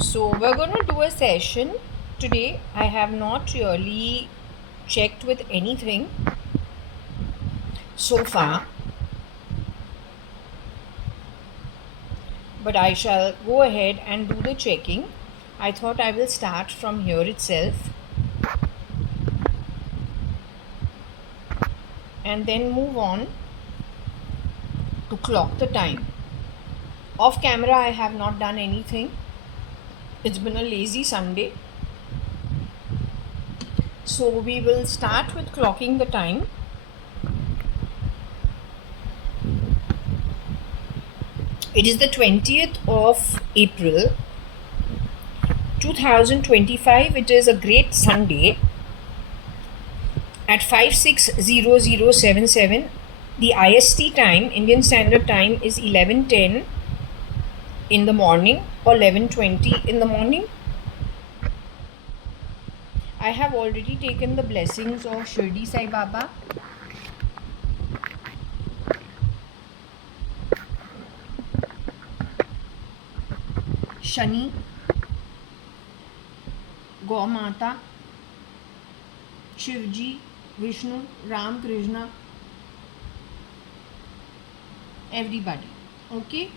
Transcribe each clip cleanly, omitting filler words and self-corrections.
So we're going to do a session today. I have not really checked with anything so far, but I shall go ahead and do the checking. I thought I will start from here itself and then move on to clock the time. Off camera, I have not done anything. It's been a lazy Sunday. So we will start with clocking the time. It is the 20th of April 2025. It is a great Sunday at 560077. The IST time, Indian Standard Time, is 11:10 in the morning or 11:20 in the morning. I have already taken the blessings of Shirdi Sai Baba. Shani, Gau Mata, Shivji, Vishnu, Ram, Krishna, everybody. Okay,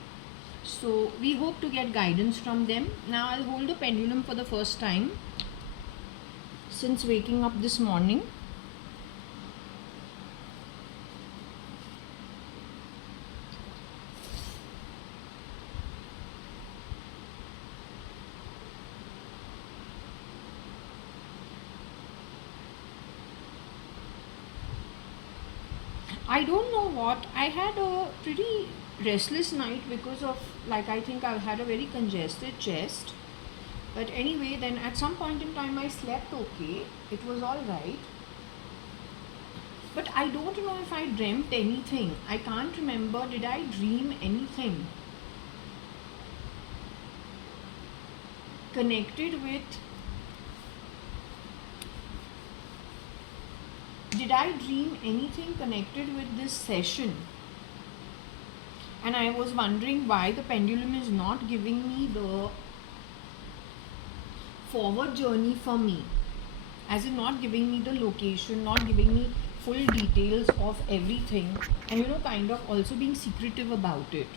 so we hope to get guidance from them. Now I'll hold the pendulum for the first time since waking up this morning. I don't know what, I had a pretty restless night because of, like, I think I've had a very congested chest. But anyway, then at some point in time I slept okay. It was all right. But I don't know if I dreamt anything. I can't remember. Did I dream anything connected with, did I dream anything connected with this session? And I was wondering why the pendulum is not giving me the forward journey for me, as in not giving me the location, not giving me full details of everything, and kind of also being secretive about it.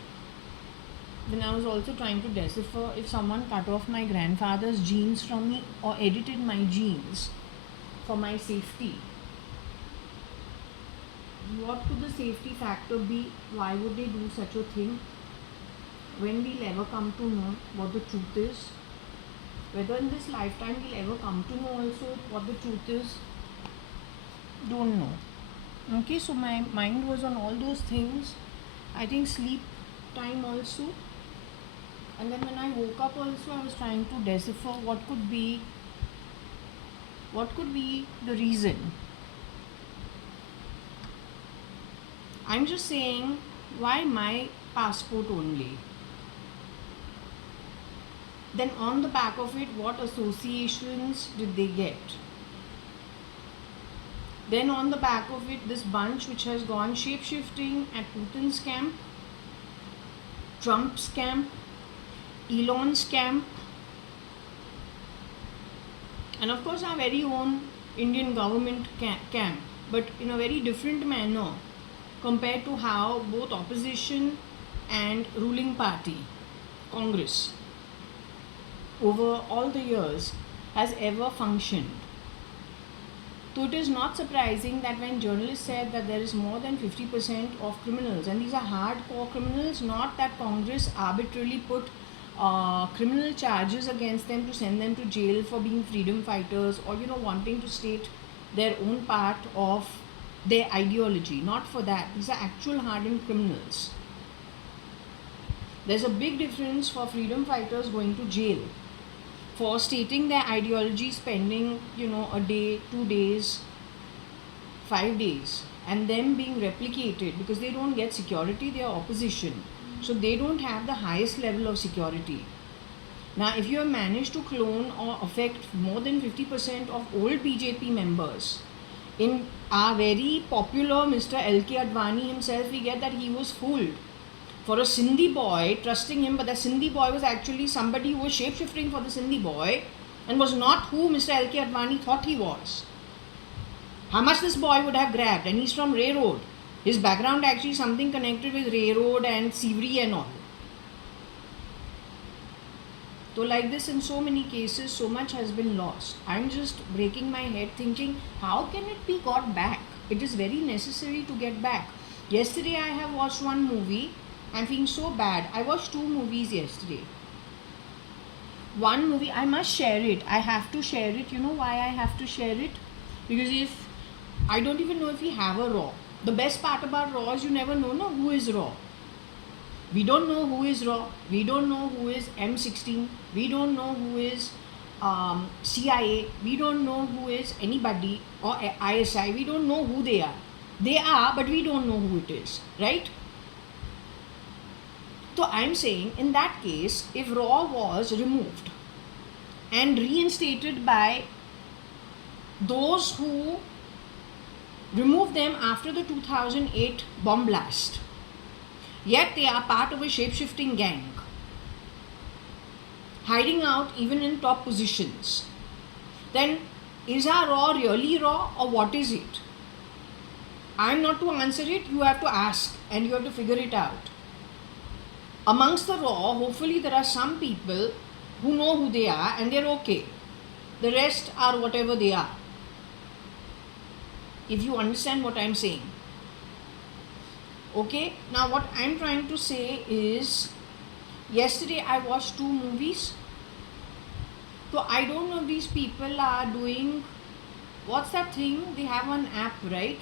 Then I was also trying to decipher if someone cut off my grandfather's genes from me or edited my genes for my safety. What could the safety factor be? Why would they do such a thing? When we'll ever come to know what the truth is? Whether in this lifetime we'll ever come to know also what the truth is? Don't know. Okay, so my mind was on all those things. I think sleep time also. And then when I woke up also, I was trying to decipher what could be the reason. I'm just saying, why my passport only? Then on the back of it, what associations did they get? Then on the back of it, this bunch which has gone shape-shifting at Putin's camp, Trump's camp, Elon's camp, and of course our very own Indian government camp, but in a very different manner compared to how both opposition and ruling party, Congress, over all the years has ever functioned. So it is not surprising that when journalists said that there is more than 50% of criminals, and these are hardcore criminals, not that Congress arbitrarily put criminal charges against them to send them to jail for being freedom fighters or wanting to state their own part of their ideology. Not for that. These are actual hardened criminals. There's a big difference for freedom fighters going to jail for stating their ideology, spending a day, 2 days, 5 days, and them being replicated, because they don't get security, they are opposition, so they don't have the highest level of security. Now if you have managed to clone or affect more than 50% of old BJP members, in our very popular Mr. JAYA.ADVANI himself, we get that he was fooled for a Sindhi boy, trusting him, but the Sindhi boy was actually somebody who was shape-shifting for the Sindhi boy and was not who Mr. L.K. Advani thought he was. How much this boy would have grabbed, and he's from railroad. His background actually something connected with railroad and Sivri and all. So like this in so many cases, so much has been lost. I'm just breaking my head thinking, how can it be got back? It is very necessary to get back. Yesterday I have watched one movie. I'm feeling so bad. I watched 2 movies yesterday. One movie, I must share it. I have to share it. You know why I have to share it? Because I don't even know if we have a Raw. The best part about Raw is you never know who is Raw. We don't know who is Raw. We don't know who is M16. We don't know who is CIA. We don't know who is anybody or ISI. We don't know who they are. They are, but we don't know who it is. Right? So I'm saying in that case, if Raw was removed and reinstated by those who removed them after the 2008 bomb blast, yet they are part of a shape-shifting gang, hiding out even in top positions, then is our Raw really Raw or what is it? I'm not to answer it, you have to ask and you have to figure it out. Amongst the Raw, hopefully there are some people who know who they are and they're okay. The rest are whatever they are. If you understand what I'm saying. Okay, now what I'm trying to say is, yesterday I watched 2 movies. So I don't know if these people are doing, what's that thing? They have an app, right?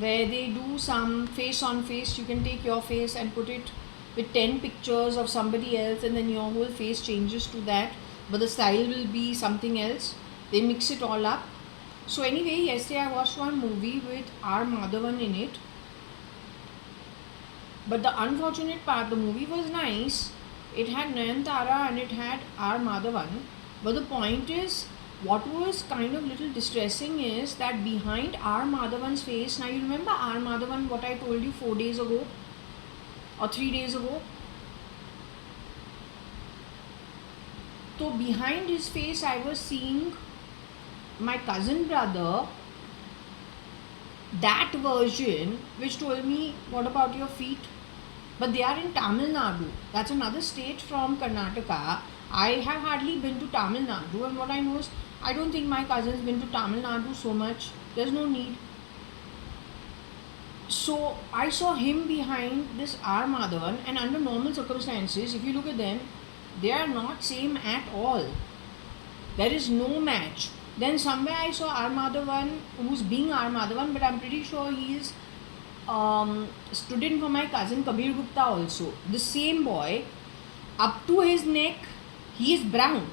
Where they do some face on face. You can take your face and put it with 10 pictures of somebody else and then your whole face changes to that. But the style will be something else. They mix it all up. So anyway, yesterday I watched one movie with R. Madhavan in it. But the unfortunate part, the movie was nice. It had Nayantara and it had R. Madhavan. But the point is, what was kind of little distressing is that behind R. Madhavan's face, now you remember R. Madhavan, what I told you 4 days ago or 3 days ago? So behind his face, I was seeing my cousin brother, that version which told me, what about your feet? But they are in Tamil Nadu. That's another state from Karnataka. I have hardly been to Tamil Nadu, and what I know is, I don't think my cousin's been to Tamil Nadu so much. There's no need. So I saw him behind this R. Madhavan, and under normal circumstances, if you look at them, they are not same at all. There is no match. Then somewhere I saw R. Madhavan, who's being R. Madhavan, but I'm pretty sure he is stood in for my cousin Kabir Gupta also. The same boy, up to his neck, he is brown.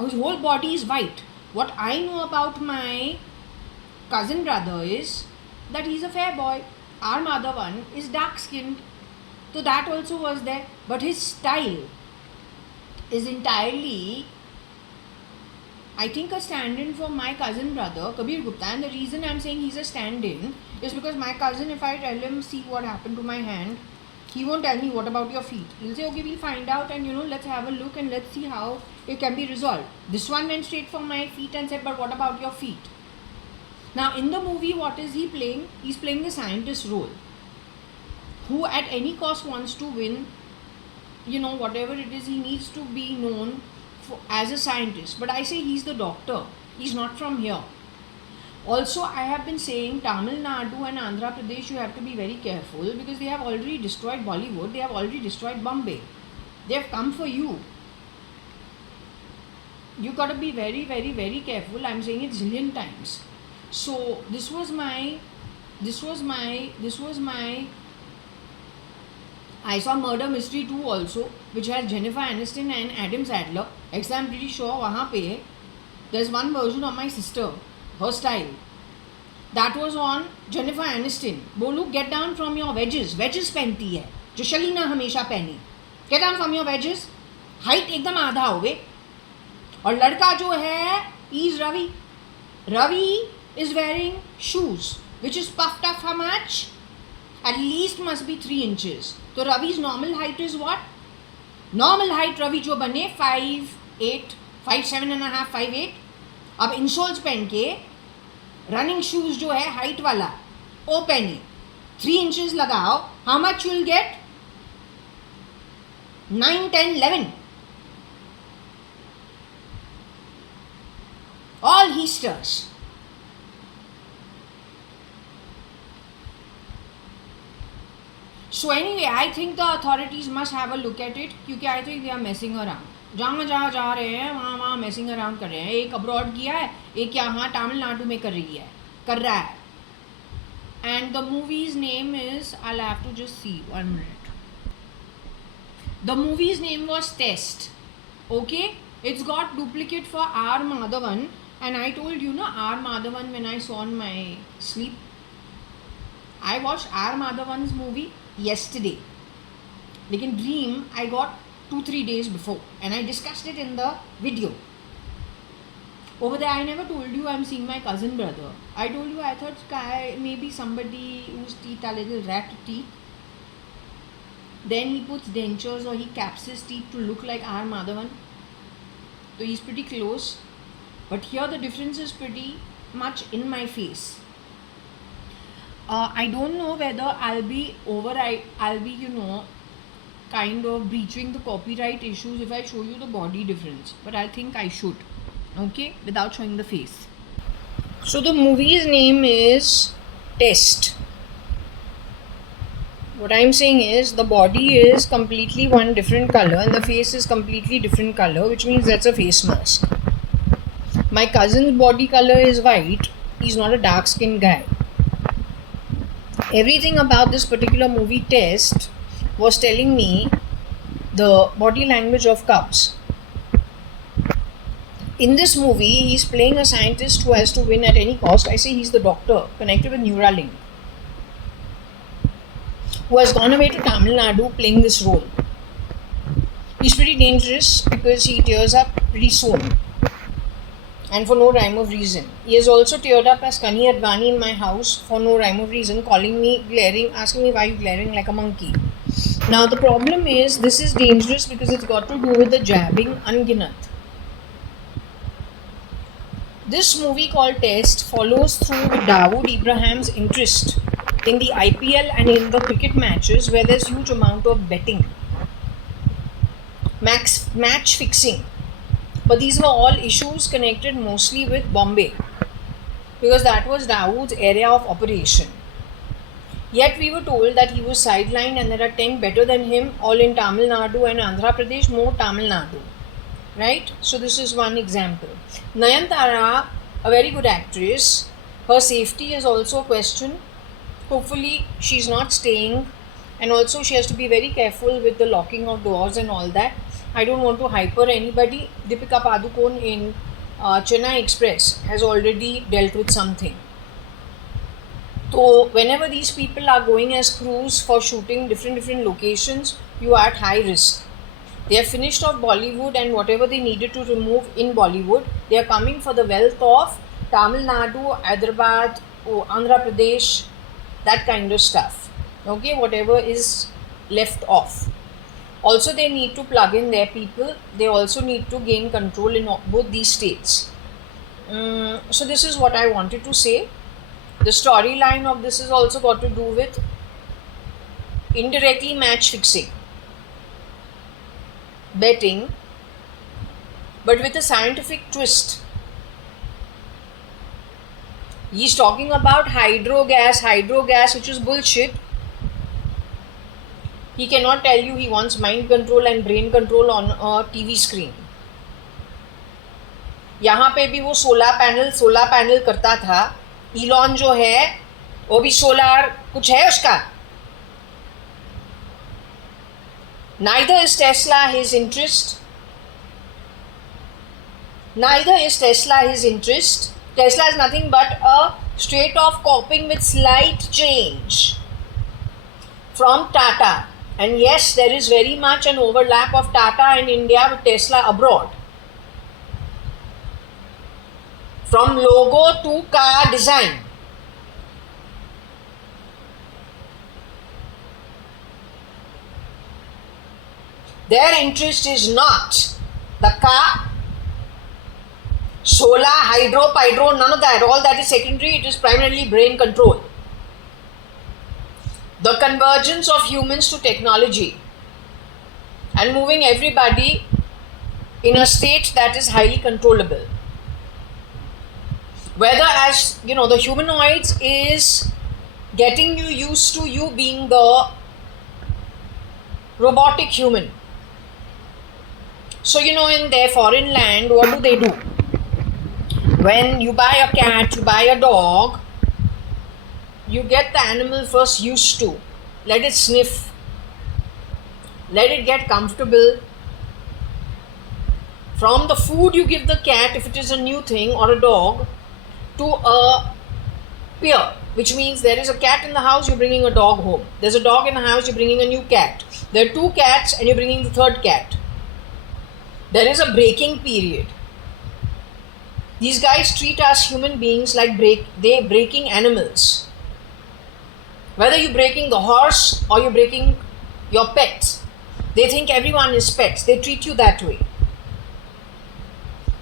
His whole body is white. What I know about my cousin brother is that he's a fair boy. R. Madhavan is dark skinned. So that also was there. But his style is entirely, I think, a stand-in for my cousin brother Kabir Gupta. And the reason I'm saying he's a stand-in is because my cousin, if I tell him, see what happened to my hand, he won't tell me what about your feet. He'll say, okay, we'll find out and let's have a look and let's see how it can be resolved. This one went straight for my feet and said, but what about your feet? Now in the movie, what is he playing? He's playing the scientist role, who at any cost wants to win, whatever it is, he needs to be known as a scientist. But I say he's the doctor. He's not from here. Also, I have been saying Tamil Nadu and Andhra Pradesh, you have to be very careful because they have already destroyed Bollywood. They have already destroyed Bombay. They have come for you. You got to be very, very, very careful. I'm saying it zillion times. So this was my I saw Murder Mystery 2 also, which has Jennifer Aniston and Adam Sandler. Actually, I'm pretty sure wahan pe there's one version of my sister, her style. That was on Jennifer Aniston. Bolu, get down from your wedges. Wedges पहनती है, जो शलीना हमेशा पहनी. Get down from your wedges. Height एकदम आधा हो गए. और लड़का जो है, is Ravi. Ravi is wearing shoes, which is puffed up how much? at least must be 3 inches. So Ravi's normal height is what? Normal height Ravi जो बने 5'8", 5'7.5", 5'8". अब insoles पहन के running shoes जो है height वाला वो पहने 3 inches लगाओ, how much you will get? 9, 10, 11. All he stirs. So anyway, I think the authorities must have a look at it क्योंकि I think they are messing around. जहाँ जहाँ जा रहे हैं वहाँ messing around कर रहे हैं. एक abroad किया है, एक यहाँ तमिलनाडु में कर रहा है. And the movie's name is, I'll have to just see 1 minute. The movie's name was Test. Okay, it's got duplicate for R. Madhavan, and I told you no R. Madhavan when I saw on my sleep. I watched R. Madhavan's movie yesterday. Like in dream, I got 2-3 days before, and I discussed it in the video. Over there, I never told you I'm seeing my cousin brother. I told you I thought maybe somebody whose teeth are little rat teeth. Then he puts dentures or he caps his teeth to look like R. Madhavan. So he's pretty close. But here the difference is pretty much in my face. I don't know whether I'll be kind of breaching the copyright issues if I show you the body difference. But I think I should. Okay, without showing the face. So the movie's name is Test. What I'm saying is the body is completely one different color and the face is completely different color, which means that's a face mask. My cousin's body color is white. He's not a dark skinned guy. Everything about this particular movie Test was telling me the body language of cubs. In this movie, he's playing a scientist who has to win at any cost. I say he's the doctor connected with Neuralink, who has gone away to Tamil Nadu playing this role. He's pretty dangerous because he tears up pretty soon and for no rhyme of reason. He has also teared up as JAYA.ADVANI in my house for no rhyme of reason, calling me glaring, asking me why you glaring like a monkey. Now the problem is this is dangerous because it's got to do with the jabbing Anginat. This movie called Test follows through with Dawood Ibrahim's interest in the IPL and in the cricket matches where there's huge amount of betting, match fixing. But these were all issues connected mostly with Bombay because that was Dawood's area of operation. Yet we were told that he was sidelined and there are 10 better than him, all in Tamil Nadu and Andhra Pradesh, more Tamil Nadu. Right? So this is one example. Nayanthara, a very good actress, her safety is also a question. Hopefully she's not staying, and also she has to be very careful with the locking of doors and all that. I don't want to hyper anybody. Deepika Padukone in Chennai Express has already dealt with something. So whenever these people are going as crews for shooting different locations, you are at high risk. They have finished off Bollywood and whatever they needed to remove in Bollywood. They are coming for the wealth of Tamil Nadu, Hyderabad, Andhra Pradesh, that kind of stuff. Okay, whatever is left off. Also, they need to plug in their people. They also need to gain control in both these states. So this is what I wanted to say. The storyline of this is also got to do with indirectly match fixing, betting, but with a scientific twist. He's talking about hydro gas, which is bullshit. He cannot tell you he wants mind control and brain control on a TV screen. यहाँ पे भी वो solar panel करता था. Elon जो है वो भी सोलर कुछ है उसका. Neither is Tesla his interest. Tesla is nothing but a straight off copying with slight change from Tata. And yes, there is very much an overlap of Tata in India with Tesla abroad. From logo to car design. Their interest is not the car, solar, hydro, none of that. All that is secondary. It is primarily brain control. The convergence of humans to technology and moving everybody in a state that is highly controllable. Whether, as you know, the humanoids is getting you used to you being the robotic human. So, you know, in their foreign land, what do? When you buy a cat, you buy a dog, you get the animal first used to. Let it sniff. Let it get comfortable. From the food you give the cat, if it is a new thing, or a dog, to a peer, which means there is a cat in the house, you're bringing a dog home. There's a dog in the house, you're bringing a new cat. There are 2 cats and you're bringing the 3rd cat. There is a breaking period. These guys treat us human beings like they're breaking animals. Whether you're breaking the horse or you're breaking your pets, they think everyone is pets. They treat you that way.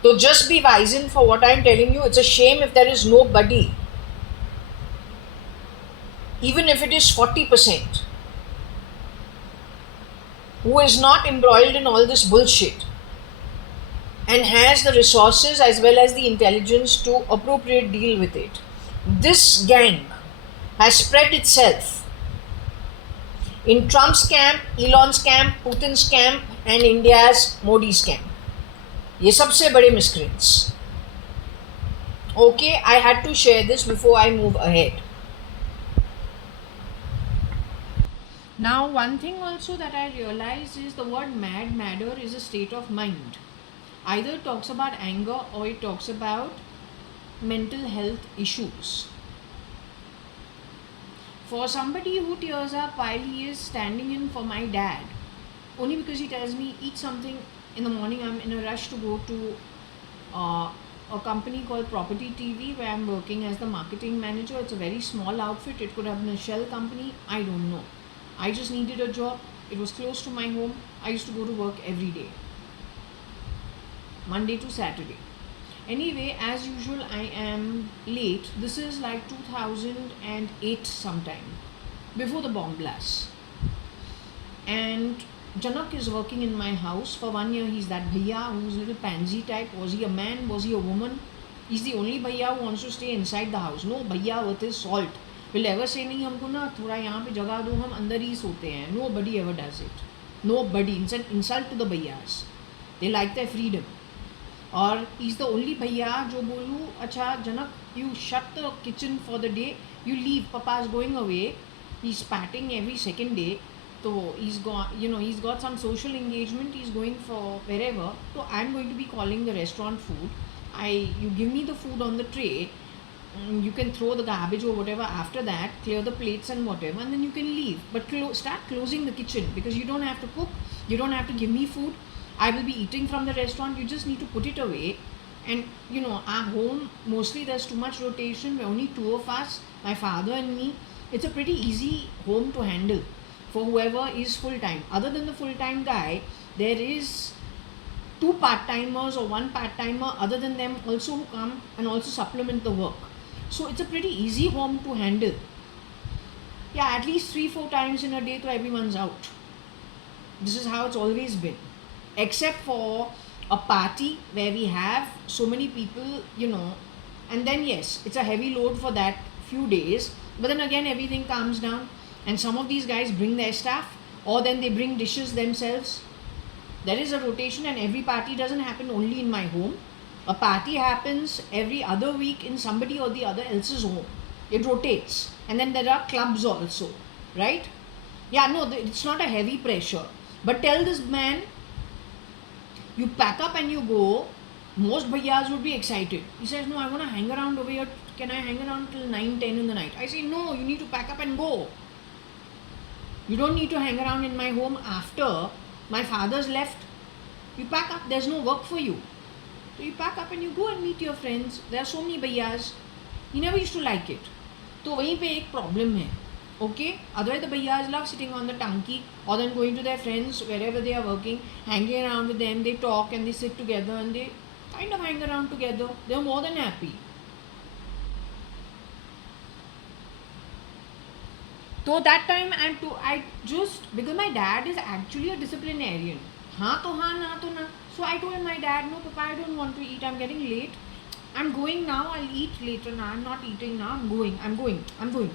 So just be wise in for what I'm telling you. It's a shame if there is nobody, even if it is 40%, who is not embroiled in all this bullshit and has the resources as well as the intelligence to appropriate deal with it. This gang has spread itself in Trump's camp, Elon's camp, Putin's camp, and India's Modi's camp. ये सबसे बड़े miscreants. Okay, I had to share this before I move ahead. Now, one thing also that I realized is the word mad, madder is a state of mind. Either it talks about anger or it talks about mental health issues. For somebody who tears up while he is standing in for my dad, only because he tells me eat something in the morning, I'm in a rush to go to a company called Property TV where I'm working as the marketing manager. It's a very small outfit. It could have been a shell company. I don't know. I just needed a job. It was close to my home. I used to go to work every day, Monday to Saturday. Anyway, as usual, I am late. This is like 2008 sometime, before the bomb blast. And Janak is working in my house. For 1 year, he's that bhaiya who's a little pansy type. Was he a man? Was he a woman? He's the only bhaiya who wants to stay inside the house. No bhaiya worth his salt will ever say, नहीं हमको ना थोड़ा यहाँ पे जगह दो, हम अंदर ही सोते हैं. Nobody ever does it. Nobody. It's an insult to the bhaiyas. They like their freedom. Or he's the only bhaiya जो बोलूँ, अच्छा जनक, you shut the kitchen for the day, you leave, papa's going away, he's patting every second day. So he's got some social engagement, he's going for wherever. So I'm going to be calling the restaurant food. You give me the food on the tray, you can throw the garbage or whatever after that, clear the plates and whatever, and then you can leave. But start closing the kitchen, because you don't have to cook, you don't have to give me food. I will be eating from the restaurant, you just need to put it away. And our home, mostly there's too much rotation, we're only 2 of us, my father and me. It's a pretty easy home to handle for whoever is full-time. Other than the full-time guy, there is 2 part-timers or 1 part-timer other than them also who come and also supplement the work. So it's a pretty easy home to handle. Yeah, at least 3-4 times in a day, so everyone's out. This is how it's always been. Except for a party where we have so many people, and then yes, it's a heavy load for that few days. But then again, everything calms down. And some of these guys bring their staff, or then they bring dishes themselves. There is a rotation, and every party doesn't happen only in my home. A party happens every other week in somebody or the other else's home. It rotates. And then there are clubs also, right? Yeah, no, it's not a heavy pressure. But tell this man, you pack up and you go. Most bhaiyas would be excited. He says, no, I want to hang around over here. Can I hang around till 9-10 in the night? I say, no, you need to pack up and go. You don't need to hang around in my home after my father's left. You pack up, there's no work for you. So you pack up and you go and meet your friends. There are so many bhaiyas. He never used to like it. तो वहीं पे एक problem है. Okay, otherwise the bhaiyas love sitting on the tanki or then going to their friends wherever they are working, hanging around with them. They talk and they sit together and they kind of hang around together. They are more than happy. So that time I just, because my dad is actually a disciplinarian. हाँ तो हाँ, ना तो ना. So I told my dad, no papa, I don't want to eat. I'm getting late. I'm going now. I'll eat later. Now I'm not eating now. I'm going.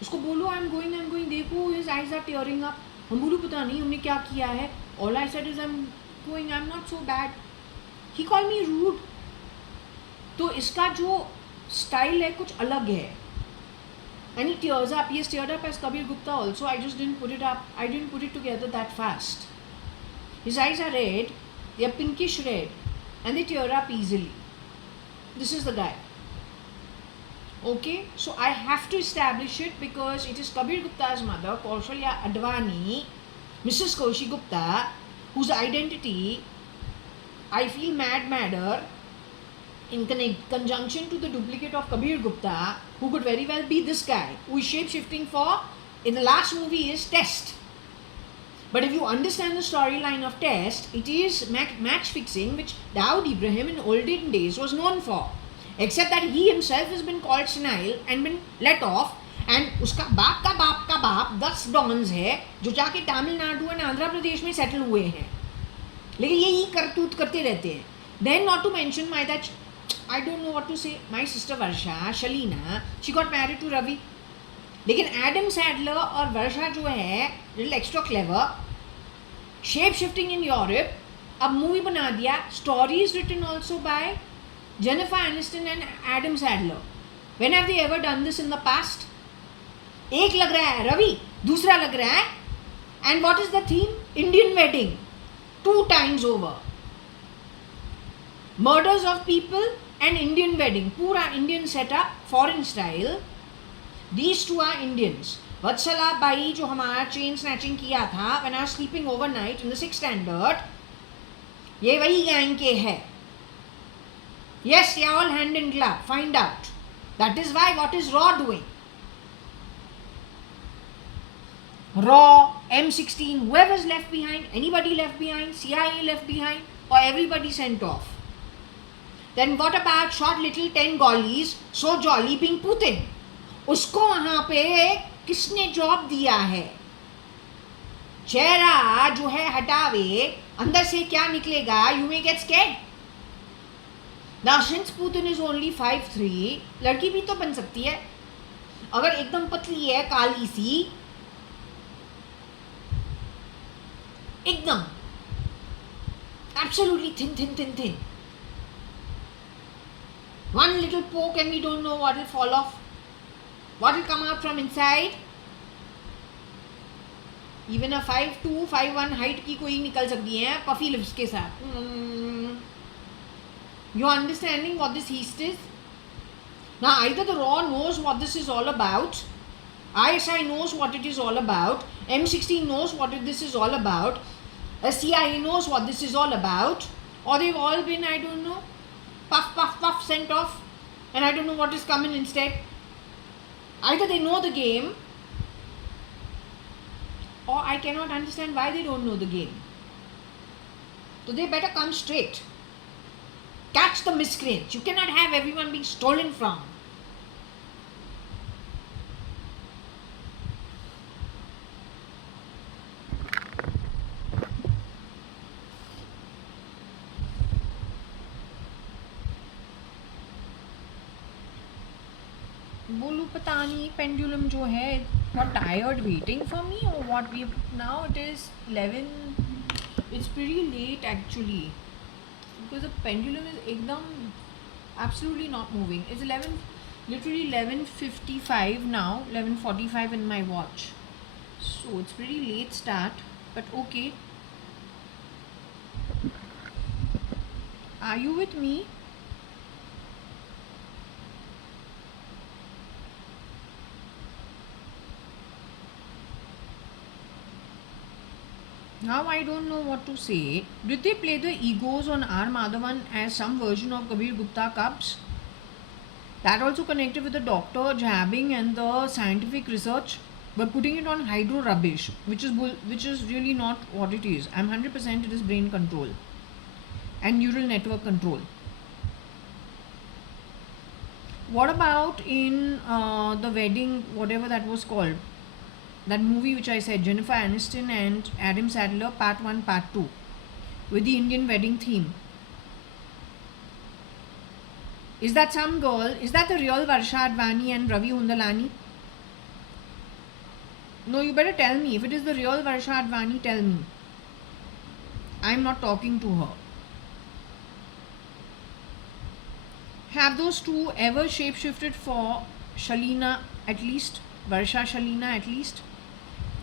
उसको बोलो I'm going. देखो his eyes are tearing up. हम बोलो पता नहीं हमने क्या किया है. All I said is I'm going. I'm not so bad. He called me rude. तो इसका जो स्टाइल है कुछ अलग है. And he tears up. He has teared up as Kabir Gupta also. I just didn't put it up. I didn't put it together that fast. His eyes are red. They are pinkish red. And they tear up easily. This is the guy. Okay. So I have to establish it because it is Kabir Gupta's mother, JAYA.ADVANI, Mrs. Kaushi Gupta, whose identity I feel madder in conjunction to the duplicate of Kabir Gupta, who could very well be this guy, who is shape-shifting for, in the last movie, is Test. But if you understand the storyline of Test, it is match-fixing, which Dawood Ibrahim in olden days was known for. Except that he himself has been called senile and been let off, and उसका बाप का बाप 10 dons है जो जाके तमिलनाडु और आंध्र प्रदेश में settle हुए हैं, लेकिन यही करतूत करते रहते हैं. Then not to mention I don't know what to say, my sister Varsha, Shalina, she got married to Ravi. लेकिन एडम सैडलर और वर्षा जो है little extra clever, shape shifting in Europe, अब मूवी बना दिया. Story is written also by Jennifer Aniston and Adam Sandler. When have they ever done this in the past? एक लग रहा है रवि, दूसरा लग रहा है, and what is the theme? Indian wedding 2 times over. Murders of people and Indian wedding, पूरा Indian setup, foreign style. These two are Indians. Vatsala Bai जो हमारा चेन स्नैचिंग किया था when I was sleeping overnight in the 6th standard, ये वही gang के है. Yes, they are all hand in glove. Find out. That is why what is Raw doing? Raw, M16, whoever's left behind, anybody left behind, CIA left behind, or everybody sent off. Then what about short little 10 gollies, so jolly being Putin? उसको वहां पे किसने job दिया है? चेहरा जो है हटावे, अंदर से क्या निकलेगा? You may get scared. Now since Putin is only 5'3", लड़की भी तो बन सकती है. अगर एकदम पतली है, काली सी, एकदम absolutely thin, one little poke and we don't know what will fall off. What will come out from inside? Even a 5'2", 5'1" height की कोई निकल सकती है puffy lips के साथ. You are understanding what this heist is? Now either the Raw knows what this is all about, ISI knows what it is all about, M16 knows what this is all about, CIA knows what this is all about, or they've all been, I don't know, puff, sent off, and I don't know what is coming instead. Either they know the game, or I cannot understand why they don't know the game. So they better come straight. Catch the miscreants. You cannot have everyone being stolen from. बोलू पता नहीं pendulum जो है got tired waiting for me or what. We now it is 11. It's pretty late actually because the pendulum is एकदम absolutely not moving. It's 11, literally 11:55 now, 11:45 in my watch. So it's pretty late start, but okay. Are you with me? Now I don't know what to say. Did they play the egos on R. Madhavan as some version of Kabir Gupta Cubs? That also connected with the doctor jabbing and the scientific research. but putting it on hydro rubbish, which is really not what it is. I'm 100% it is brain control and neural network control. What about in the wedding, whatever that was called, that movie which I said, Jennifer Aniston and Adam Sandler, part 1, part 2, with the Indian wedding theme? Is that some girl? Is that the real JAYA.ADVANI and Ravi Hundalani? No, you better tell me. If it is the real JAYA.ADVANI, tell me. I'm not talking to her. Have those two ever shapeshifted for Shalina at least? Varsha Shalina at least?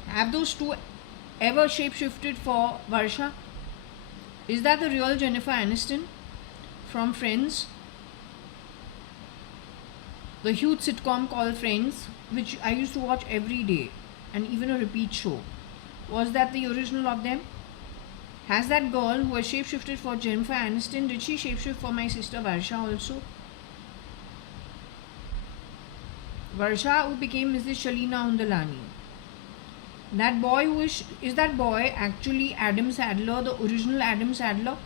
Have those two ever shapeshifted for Varsha? Is that the real Jennifer Aniston from Friends? The huge sitcom called Friends, which I used to watch every day, and even a repeat show. Was that the original of them? Has that girl who was shapeshifted for Jennifer Aniston, did she shapeshift for my sister Varsha also? Varsha, who became Mrs. Shalina Hundalani. That boy who is that boy actually Adam Sandler, the original Adam Sandler?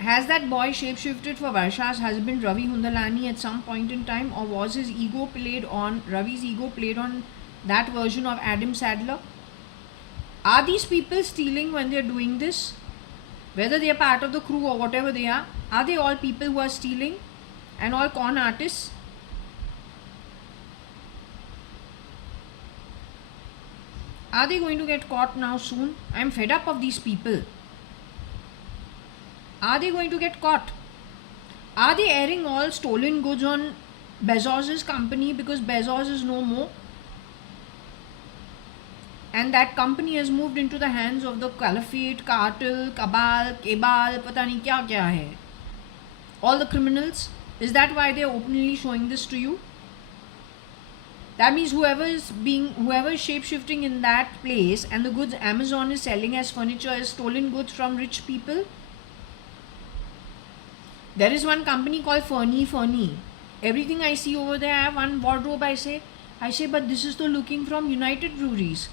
Has that boy shapeshifted for Varsha's husband Ravi Hundalani at some point in time, or was his ego played on, Ravi's ego played on that version of Adam Sandler? Are these people stealing when they are doing this? Whether they are part of the crew or whatever they are they all people who are stealing and all con artists? Are they going to get caught now soon? I'm fed up of these people. Are they going to get caught? Are they airing all stolen goods on Bezos's company because Bezos is no more? And that company has moved into the hands of the caliphate, cartel, cabal, pata nahi kya kya hai. All the criminals. Is that why they are openly showing this to you? That means whoever is shape-shifting in that place and the goods Amazon is selling as furniture is stolen goods from rich people. There is one company called Fernie. Everything I see over there, I have one wardrobe, I say, but this is the looking from United Breweries.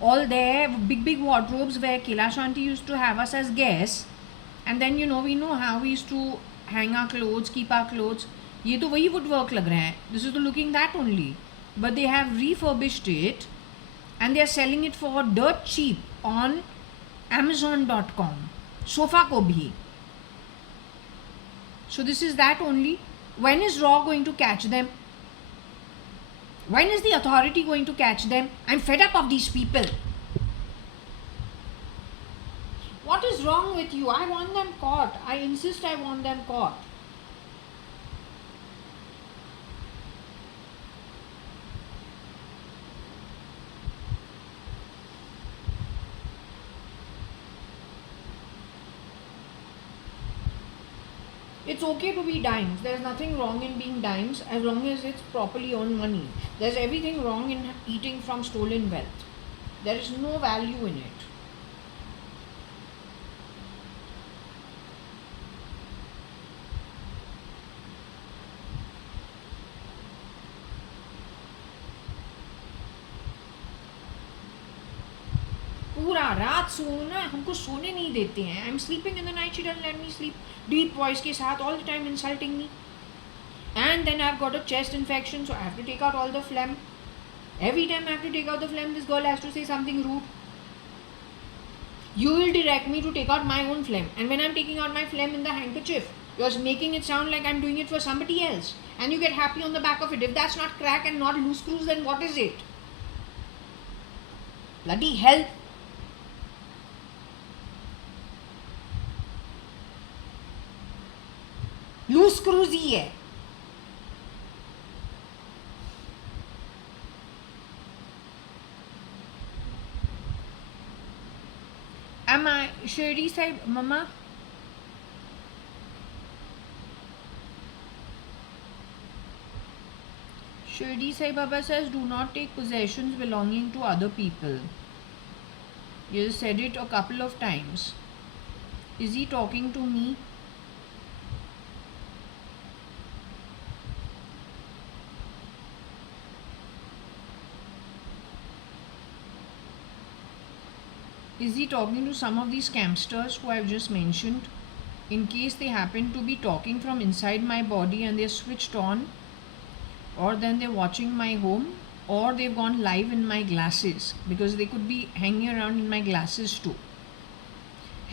All there, big wardrobes where Kailashanti used to have us as guests. And then, we know how we used to hang our clothes, keep our clothes. Ye to wahi woodwork lag raha hai. This is the looking that only. But they have refurbished it and they are selling it for dirt cheap on Amazon.com. Sofa ko bhi. So this is that only. When is Raw going to catch them? When is the authority going to catch them? I'm fed up of these people. What is wrong with you? I want them caught. I insist I want them caught. It's okay to be dimes. There's nothing wrong in being dimes as long as it's properly earned money. There's everything wrong in eating from stolen wealth. There is no value in it. पूरा रात सोना हमको सोने नहीं देते हैं. I'm sleeping in the night, she doesn't let me sleep. Deep voice के साथ all the time insulting me. And then I've got a chest infection, so I have to take out all the phlegm. Every time I have to take out the phlegm, this girl has to say something rude. You will direct me to take out my own phlegm. And when I'm taking out my phlegm in the handkerchief, you're making it sound like I'm doing it for somebody else. And you get happy on the back of it. If that's not crack and not loose screws, then what is it? Bloody hell. Loose screws ही है. Am I Shirdi Sai Mama? Shirdi Sai Baba says, do not take possessions belonging to other people. You said it a couple of times. Is he talking to me? Is he talking to some of these scamsters who I've just mentioned? In case they happen to be talking from inside my body and they're switched on, or then they're watching my home, or they've gone live in my glasses, because they could be hanging around in my glasses too.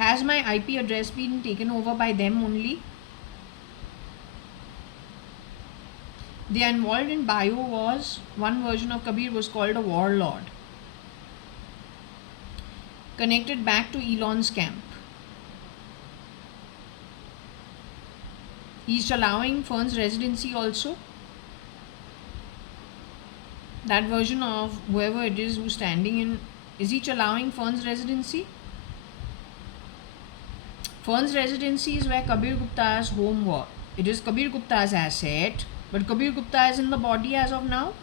Has my IP address been taken over by them only? They are involved in bio wars. One version of Kabir was called a warlord. Connected back to Elon's camp. He's allowing Fern's residency also. That version of whoever it is who's standing in, is each allowing Fern's residency? Fern's residency is where Kabir Gupta's home was. It is Kabir Gupta's asset, but Kabir Gupta is in the body as of now.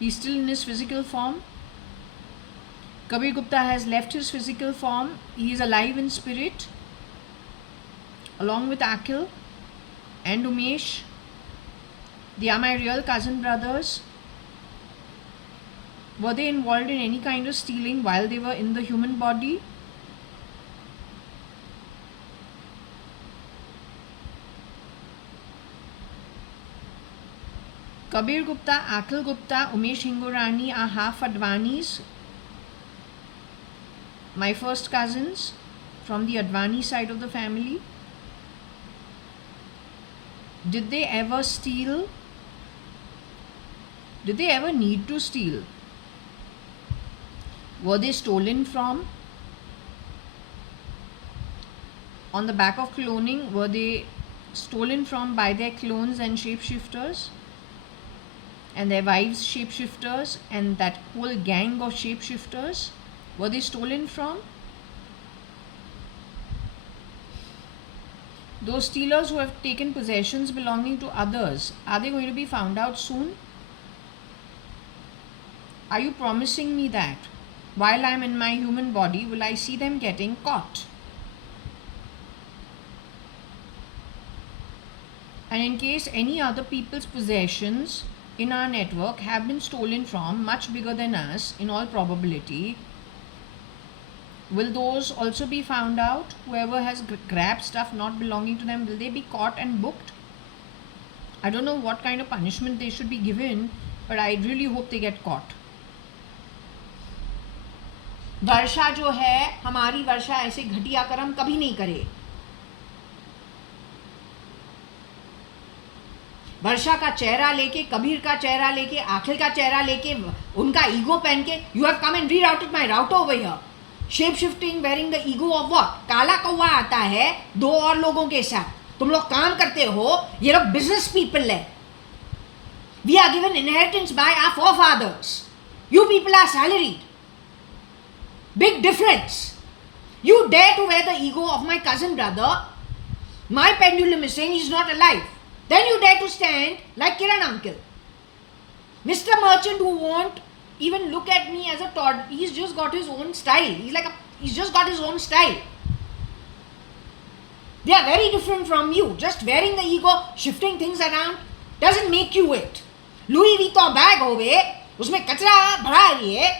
He's still in his physical form. Kabir Gupta has left his physical form. He is alive in spirit, along with Akhil and Umesh. They are my real cousin brothers. Were they involved in any kind of stealing while they were in the human body? Kabir Gupta, Akhil Gupta, Umesh Hingorani are half Advanis. My first cousins from the Advani side of the family. Did they ever steal? Did they ever need to steal? Were they stolen from? On the back of cloning, were they stolen from by their clones and shapeshifters? And their wives shapeshifters and that whole gang of shapeshifters? Were they stolen from? Those stealers who have taken possessions belonging to others, are they going to be found out soon? Are you promising me that while I am in my human body, will I see them getting caught? And in case any other people's possessions in our network have been stolen from, much bigger than us in all probability, will those also be found out? Whoever has grabbed stuff not belonging to them, will they be caught and booked? I don't know what kind of punishment they should be given, but I really hope they get caught. वर्षा जो है, हमारी वर्षा ऐसे घटिया कर्म कभी नहीं करे. वर्षा का चेहरा लेके, कबीर का चेहरा लेके, आखिल का चेहरा लेके, उनका ईगो पहन के, you have come and rerouted my router over here. Shape shifting wearing the ego of what? काला कौवा आता है दो और लोगों के साथ. तुम लोग काम करते हो, ये लोग business people है. We are given inheritance by our forefathers. You people are salaried. Big difference. You dare to wear the ego of my cousin brother. My pendulum is saying he's not alive. Then you dare to stand like Kiran uncle. Mr. Merchant who won't even look at me as a toddler. He's just got his own style. He's just got his own style. They are very different from you. Just wearing the ego, shifting things around doesn't make you it. Louis Vuitton bag होवे, उसमें कचरा भरा लिए,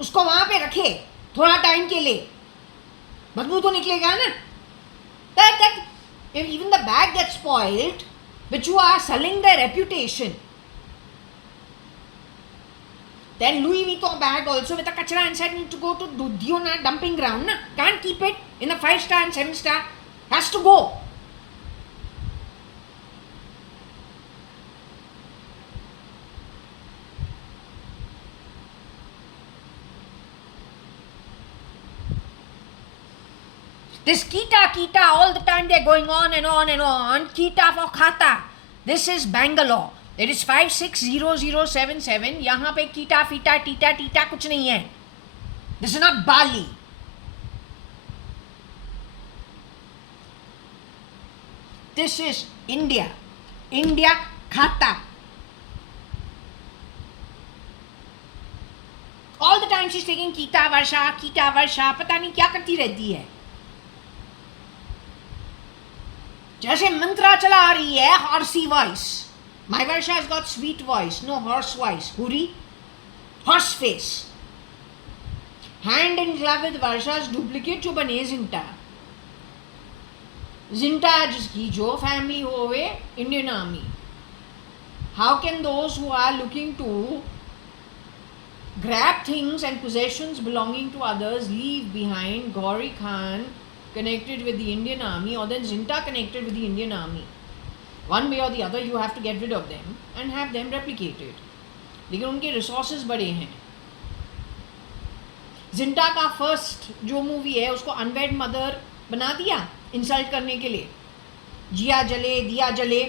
उसको वहाँ पे रखे थोड़ा टाइम के लिए, बदबू तो निकलेगा ना. That if even the bag gets spoiled, which you are selling their reputation, then Louis Vuitton bag also with the kachra inside need to go to Dudhyona dumping ground. Na? Can't keep it in a 5-star and 7-star. Has to go. This Kita, all the time they're going on and on and on. Kita for Khata. This is Bangalore. It is 560077. यहाँ पे कीटा FITA theta theta कुछ नहीं है. This is not Bali. This is India. India Khata. All the time she's taking Kita Varsha, पता नहीं क्या करती रहती है. जैसे मंत्रा चला आ रही है, horsey voice. My Varsha has got sweet voice, no horse voice. Huri, horse face. Hand in glove with Varsha's duplicate जो बने जिंटा जिसकी जो फैमिली होवे Indian army. How can those who are looking to grab things and possessions belonging to others leave behind Gauri Khan connected with the Indian army or then Zinta connected with the Indian army? One way or the other you have to get rid of them and have them replicated. लेकिन उनके resources बड़े हैं. जिंटा का first जो movie है उसको unwed mother बना दिया इंसल्ट करने के लिए. जिया जले दिया जले.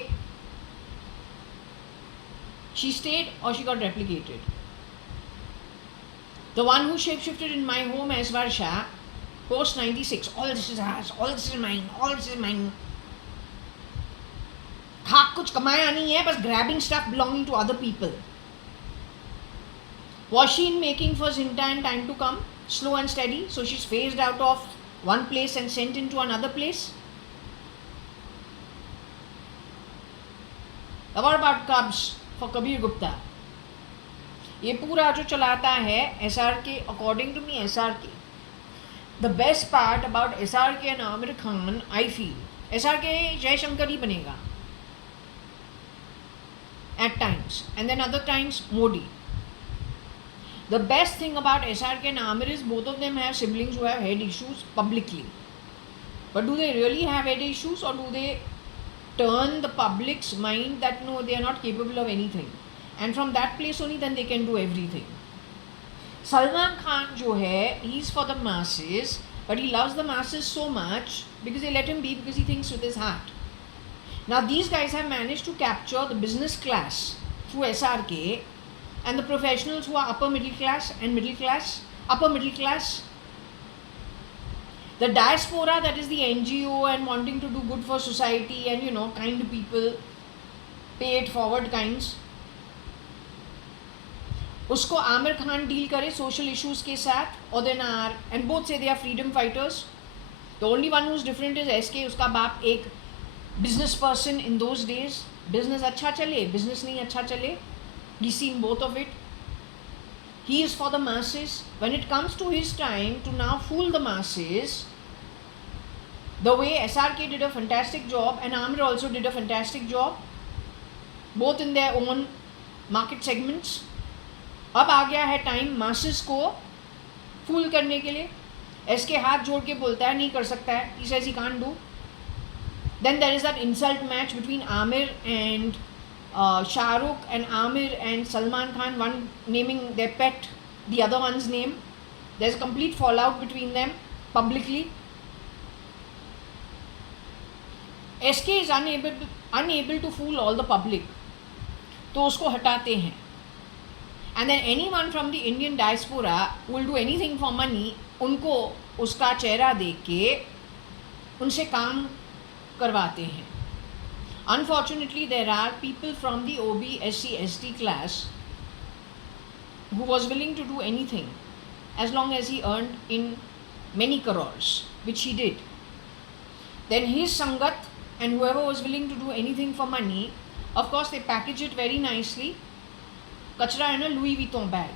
She stayed or she got replicated. The one who shapeshifted in my home as Varsha post 96. All this is ours. All this is mine. All this is mine. खाक कुछ कमाया नहीं है, बस grabbing stuff belonging to other people. Was she in making for Zinta in time to come? Slow and steady, so she's phased out of one place and sent into another place? What about Cubs for Kabir Gupta? ये पूरा जो चलाता है SRK, according to me SRK. The best part about SRK and Amir Khan, I feel, SRK Jaishankar ही बनेगा at times, and then other times Modi. The best thing about SRK and Amir is both of them have siblings who have head issues publicly. But do they really have head issues, or do they turn the public's mind that no, they are not capable of anything? And from that place only then they can do everything. Salman Khan jo hai, he's for the masses, but he loves the masses so much because they let him be, because he thinks with his heart. Now these guys have managed to capture the business class through SRK, and the professionals who are upper middle class and middle class, upper middle class. The diaspora, that is the NGO and wanting to do good for society and kind people, pay it forward kinds. उसको Aamir Khan deal करे social issues के साथ, और then are, and both say they are freedom fighters. The only one who's different is SK. उसका बाप एक business person in those days. Business अच्छा चले, business नहीं अच्छा चले. He's seen both of it. He is for the masses. When it comes to his time to now fool the masses, the way SRK did a fantastic job and Amir also did a fantastic job, both in their own market segments. अब आ गया है time masses को फूल करने के लिए. SK हाथ जोड़ के बोलता है नहीं कर सकता है. He says he can't do. Then there is that insult match between Amir and Shah Rukh, and Amir and Salman Khan, one naming their pet the other one's name. There's a complete fallout between them publicly. SK is unable to fool all the public, तो उसको हटाते हैं. And then anyone from the Indian diaspora who will do anything for money, उनको उसका चेहरा देख के उनसे काम करवाते हैं. Unfortunately, there are people from the OB, SC, ST class who was willing to do anything as long as he earned in many crores, which he did. Then his Sangat and whoever was willing to do anything for money, of course they package it very nicely, kachra in a Louis Vuitton bag,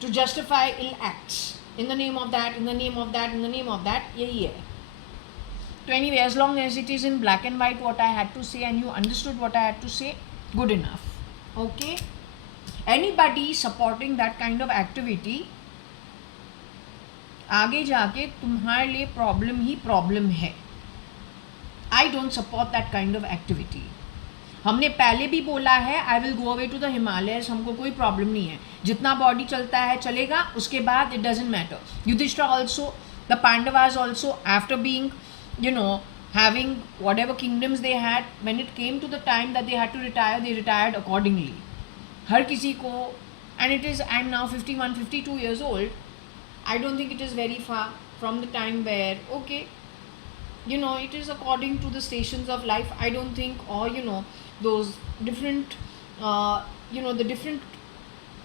to justify ill acts. In the name of that, in the name of that, in the name of that, yahi hai. So anyway, as long as it is in black and white what I had to say and you understood what I had to say, good enough. Okay? Anybody supporting that kind of activity, आगे जाके तुम्हारे लिए problem ही problem है. I don't support that kind of activity. हमने पहले भी बोला है, I will go away to the Himalayas, हमको कोई प्रॉब्लम नहीं है. जितना बॉडी चलता है चलेगा, उसके बाद it doesn't matter. Yudhishthir also, the Pandavas also, after being, having whatever kingdoms they had, when it came to the time that they had to retire, they retired accordingly. हर किसी को, and it is, I'm now 51, 52 years old. I don't think it is very far from the time where, okay, it is according to the stations of life. I don't think, or those different, the different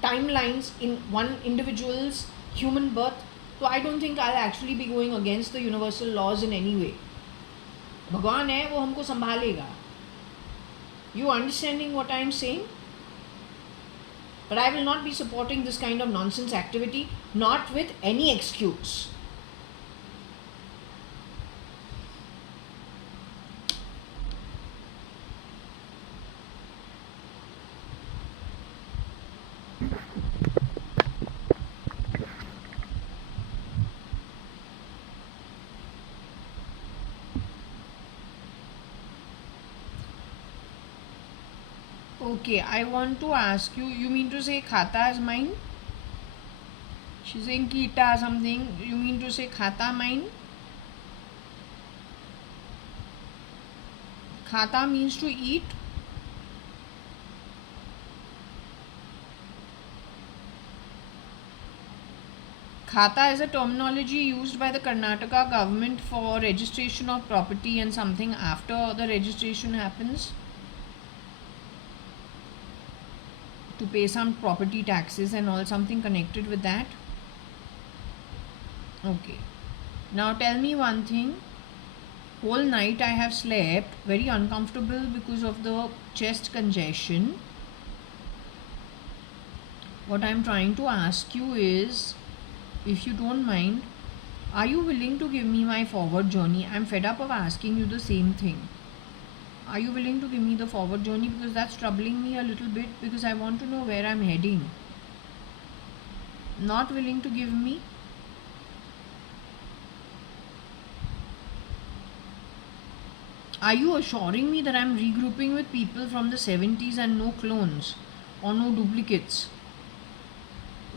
timelines in one individual's human birth. So I don't think I'll actually be going against the universal laws in any way. भगवान है, वो हमको संभालेगा. You understanding what I'm saying? But I will not be supporting this kind of nonsense activity, not with any excuse. Okay, I want to ask you, you mean to say khata is mine? She's saying kita something. You mean to say khata mine? Khata means to eat. Khata is a terminology used by the Karnataka government for registration of property and something after the registration happens, to pay some property taxes and all, something connected with that. Okay. Now tell me one thing. Whole night I have slept very uncomfortable because of the chest congestion. What I am trying to ask you is, if you don't mind, are you willing to give me my forward journey? I'm fed up of asking you the same thing. Are you willing to give me the forward journey? Because that's troubling me a little bit, because I want to know where I'm heading. Not willing to give me? Are you assuring me that I'm regrouping with people from the 70s and no clones or no duplicates?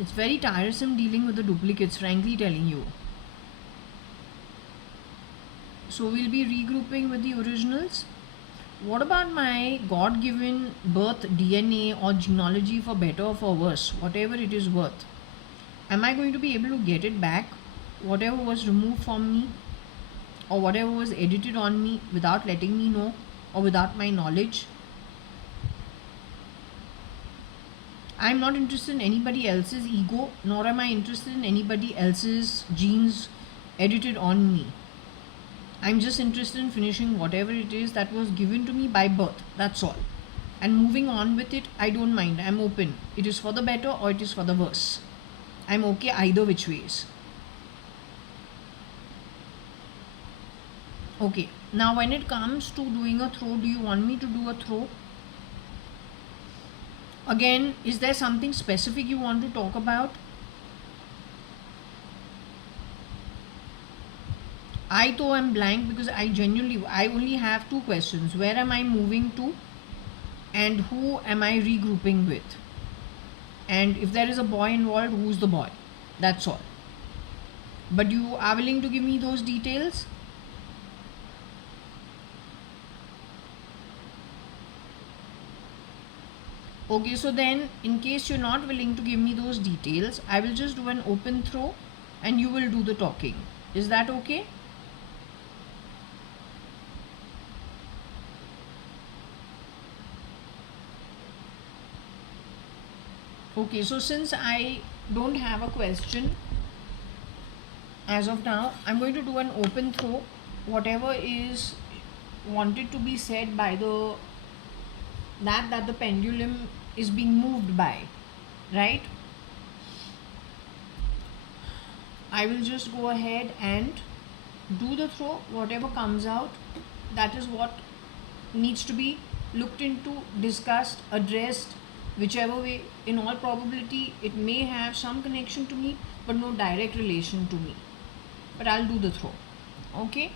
It's very tiresome dealing with the duplicates, frankly telling you. So we'll be regrouping with the originals. What about my God-given birth DNA or genealogy, for better or for worse, whatever it is worth? Am I going to be able to get it back? Whatever was removed from me or whatever was edited on me without letting me know or without my knowledge? I'm not interested in anybody else's ego, nor am I interested in anybody else's genes edited on me. I'm just interested in finishing whatever it is that was given to me by birth. That's all. And moving on with it, I don't mind. I'm open. It is for the better or it is for the worse. I'm okay either which ways. Okay. Now when it comes to doing a throw, do you want me to do a throw? Again, is there something specific you want to talk about? I though am blank because I only have two questions. Where am I moving to? And who am I regrouping with? And if there is a boy involved, who's the boy? That's all. But you are willing to give me those details? Okay, so then in case you're not willing to give me those details, I will just do an open throw and you will do the talking. Is that okay? Okay, so since I don't have a question as of now, I'm going to do an open throw. Whatever is wanted to be said by that the pendulum is being moved by, right? I will just go ahead and do the throw. Whatever comes out, that is what needs to be looked into, discussed, addressed, whichever way. In all probability, it may have some connection to me, but no direct relation to me. But I'll do the throw. Okay?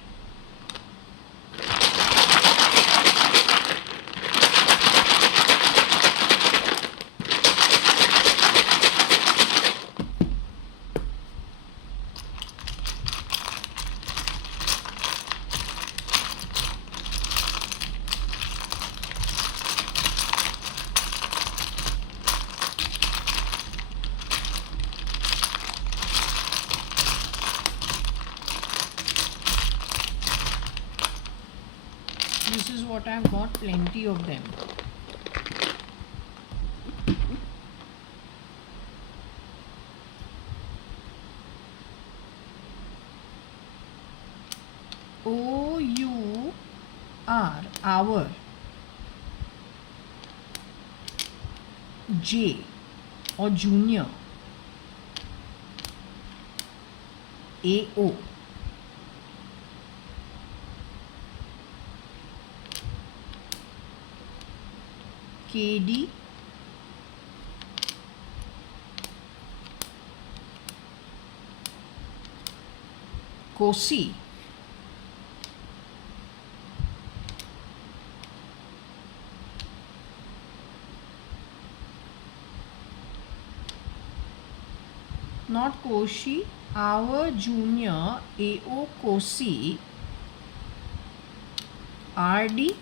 This is what I've got, plenty of them. O-U-R, our. J, or Junior AO KD Kosi not Koshi, our Junior AO Kosi RD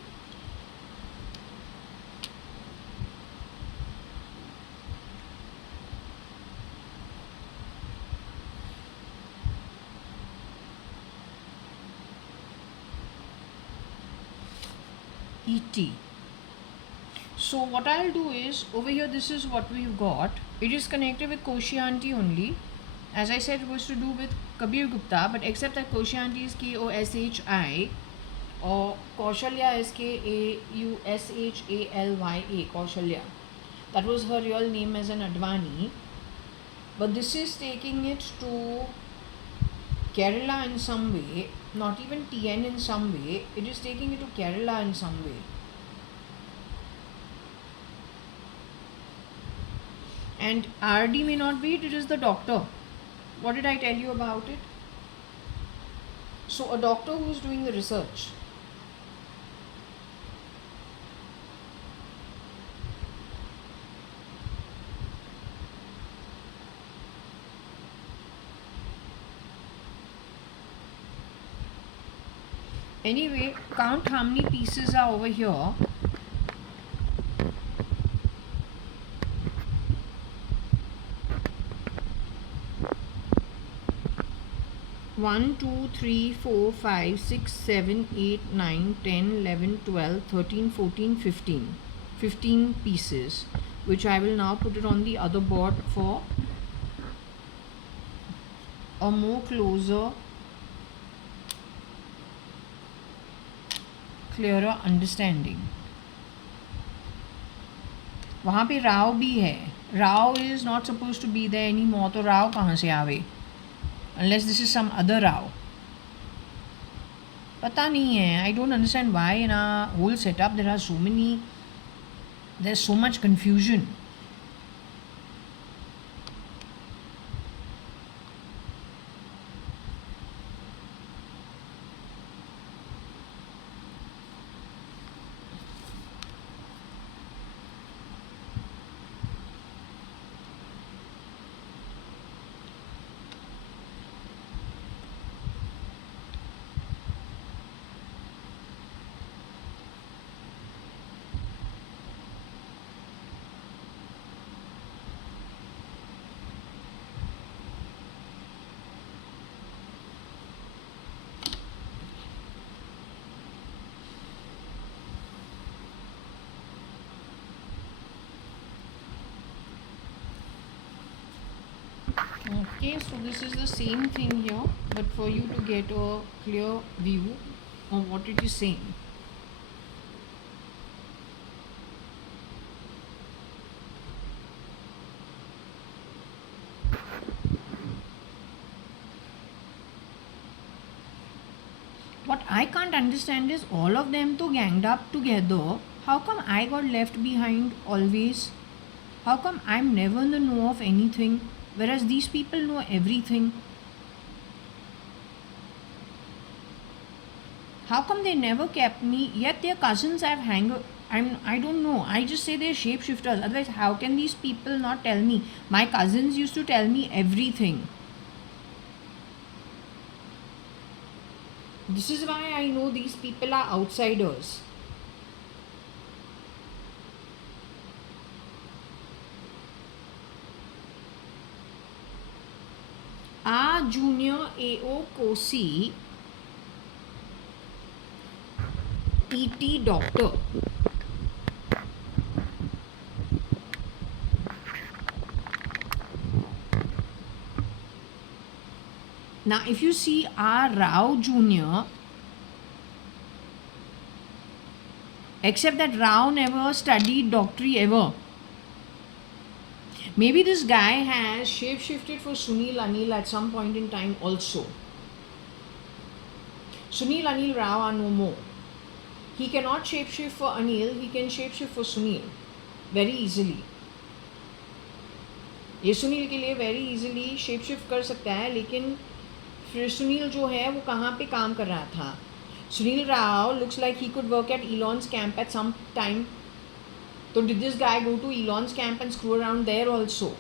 ET. So what I'll do is, over here this is what we've got. It is connected with Koshi aunty only. As I said, it was to do with Kabir Gupta, but except that Koshi aunty is Koshi or Kaushalya is Kaushalya, Kaushalya. That was her real name as an Advani. But this is taking it to Kerala in some way, not even TN in some way, it is taking it to Kerala in some way. And RD may not be it, it is the doctor. What did I tell you about it? So a doctor who is doing the research. Anyway, count how many pieces are over here. One, 2, 3, 4, 5, 6, 7, 8, 9, 10, 11, 12, 13, 14, 15. 15 pieces, which I will now put it on the other board for a more closer, clearer understanding. वहाँ पे राव भी है. Rao is not supposed to be there anymore. तो राव कहाँ से आवे? Unless this is some other Rao. पता नहीं है. I don't understand why in our whole setup there's so much confusion. Okay, so this is the same thing here, but for you to get a clear view of what it is saying. What I can't understand is all of them to ganged up together. How come I got left behind always? How come I'm never in the know of anything, whereas these people know everything? How come they never kept me, yet their cousins have I don't know. I just say they're shapeshifters. Otherwise, how can these people not tell me? My cousins used to tell me everything. This is why I know these people are outsiders. A Junior AO Kosi PT Doctor. Now if you see R Rao Junior, except that Rao never studied doctorate ever. Maybe this guy has shape-shifted for Sunil Anil at some point in time also. Sunil Anil Rao are no more. He cannot shapeshift for Anil, he can shapeshift for Sunil very easily. ये सुनील के लिए very easily shape shift कर सकता है, लेकिन फिर सुनील जो है वो कहाँ पे काम कर रहा था? Sunil Rao looks like he could work at Elon's camp at some time. So did this guy go to Elon's camp and screw around there also?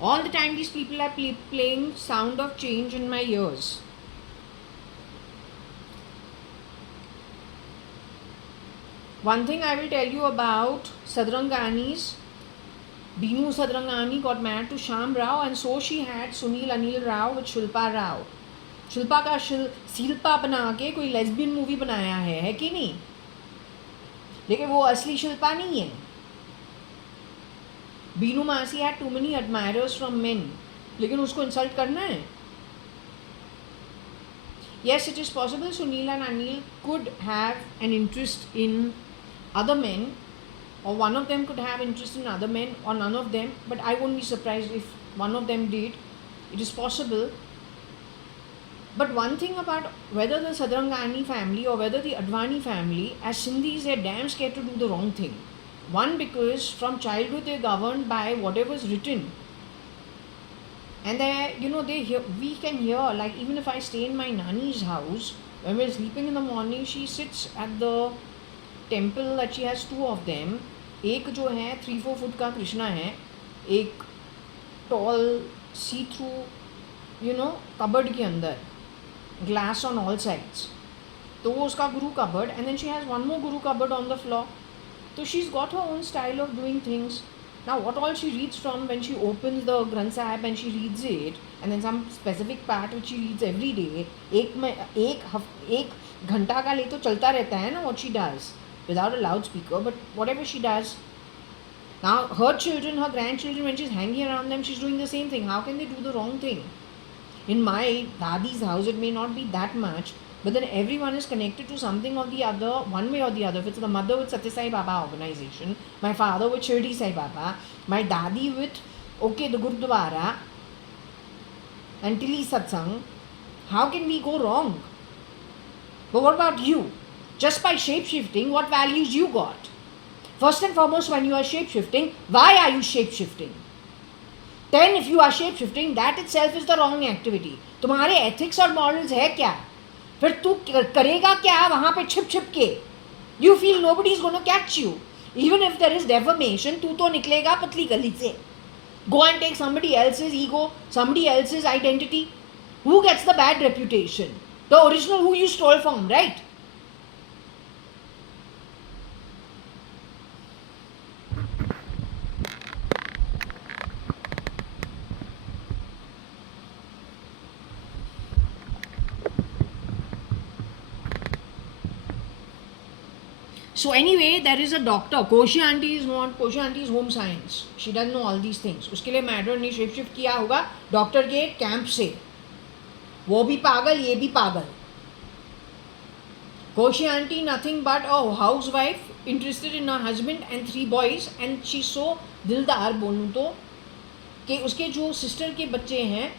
All the time these people are playing Sound of Change in my ears. One thing I will tell you about Sadrangani's, Binu Sadrangani got married to Sham Rao, and so she had Sunil Anil Rao with Shilpa Rao. Shilpa का शिल्पा बना के कोई lesbian movie बनाया है कि नहीं? लेकिन वो असली शिल्पा नहीं है. बीनू मासी had too many admirers from men, लेकिन उसको इंसल्ट करना है. Yes, it is possible Sunil and Anil could have an interest in other men, or one of them could have interest in other men, or none of them, but I won't be surprised if one of them did. It is possible. But one thing about whether the Sadrangani family or whether the Advani family, as Sindhis, they're damn scared to do the wrong thing. One, because from childhood they're governed by whatever is written. And we can hear, like even if I stay in my Nani's house, when we're sleeping in the morning, she sits at the temple that she has two of them. एक जो है 3-4 foot का कृष्णा है, एक tall see-through cupboard के अंदर, glass on all sides. तो वो उसका guru cupboard, and then she has one more guru cupboard on the floor. So she's got her own style of doing things. Now what all she reads from when she opens the Granth Sahib and she reads it, and then some specific part which she reads every day, एक घंटा का ले तो चलता रहता है ना, what she does without a loudspeaker, but whatever she does. Now her children, her grandchildren, when she's hanging around them, she's doing the same thing. How can they do the wrong thing? In my Dadi's house, it may not be that much, but then everyone is connected to something or the other, one way or the other. If it's the mother with Satya Sai Baba organization, my father with Shirdi Sai Baba, my Dadi with the Gurdwara, and Tili Satsang, how can we go wrong? But what about you? Just by shape-shifting, what values you got? First and foremost, when you are shape-shifting, why are you shape-shifting? Then if you are shape-shifting, that itself is the wrong activity. तुम्हारे ethics और morals है क्या? फिर तू करेगा क्या वहाँ पे छिप के? You feel nobody is going to catch you. Even if there is defamation, तू तो निकलेगा पतली गली से. Go and take somebody else's ego, somebody else's identity. Who gets the bad reputation? The original who you stole from, right? So anyway, there is a doctor. Koshi auntie is home science. She doesn't know all these things. उसके लिए मैडर ने shape shift किया होगा doctor के camp से. वो भी पागल, ये भी पागल. Koshi auntie nothing but a housewife interested in her husband and 3 boys, and she's so दिलदार बोलूँ तो कि उसके जो सिस्टर के बच्चे हैं,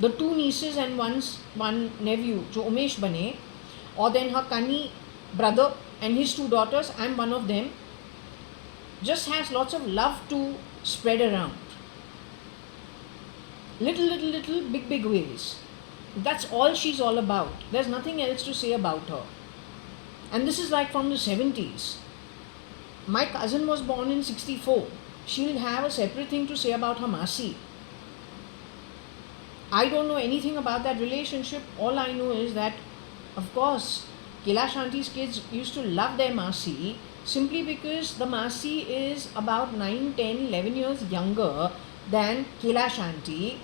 the 2 nieces and one nephew जो उमेश बने, और then her Kani brother and his 2 daughters, I'm one of them, just has lots of love to spread around. Little, big ways. That's all she's all about. There's nothing else to say about her. And this is like from the 70s. My cousin was born in 64. She'll have a separate thing to say about her Masi. I don't know anything about that relationship. All I know is that, of course, Kailash Auntie's kids used to love their Masi simply because the Masi is about 9, 10, 11 years younger than Kailash Auntie.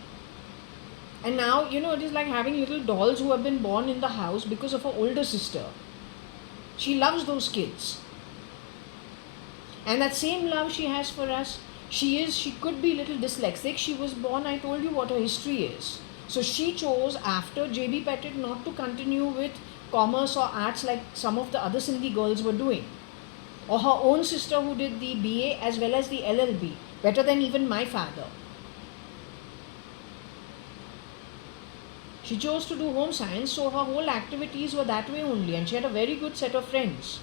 And now, it is like having little dolls who have been born in the house because of her older sister. She loves those kids. And that same love she has for us, she could be a little dyslexic. She was born, I told you what her history is. So she chose after J.B. Pettit not to continue with commerce or arts like some of the other Sindhi girls were doing. or her own sister who did the BA as well as the LLB, better than even my father. She chose to do home science, so her whole activities were that way only, and she had a very good set of friends.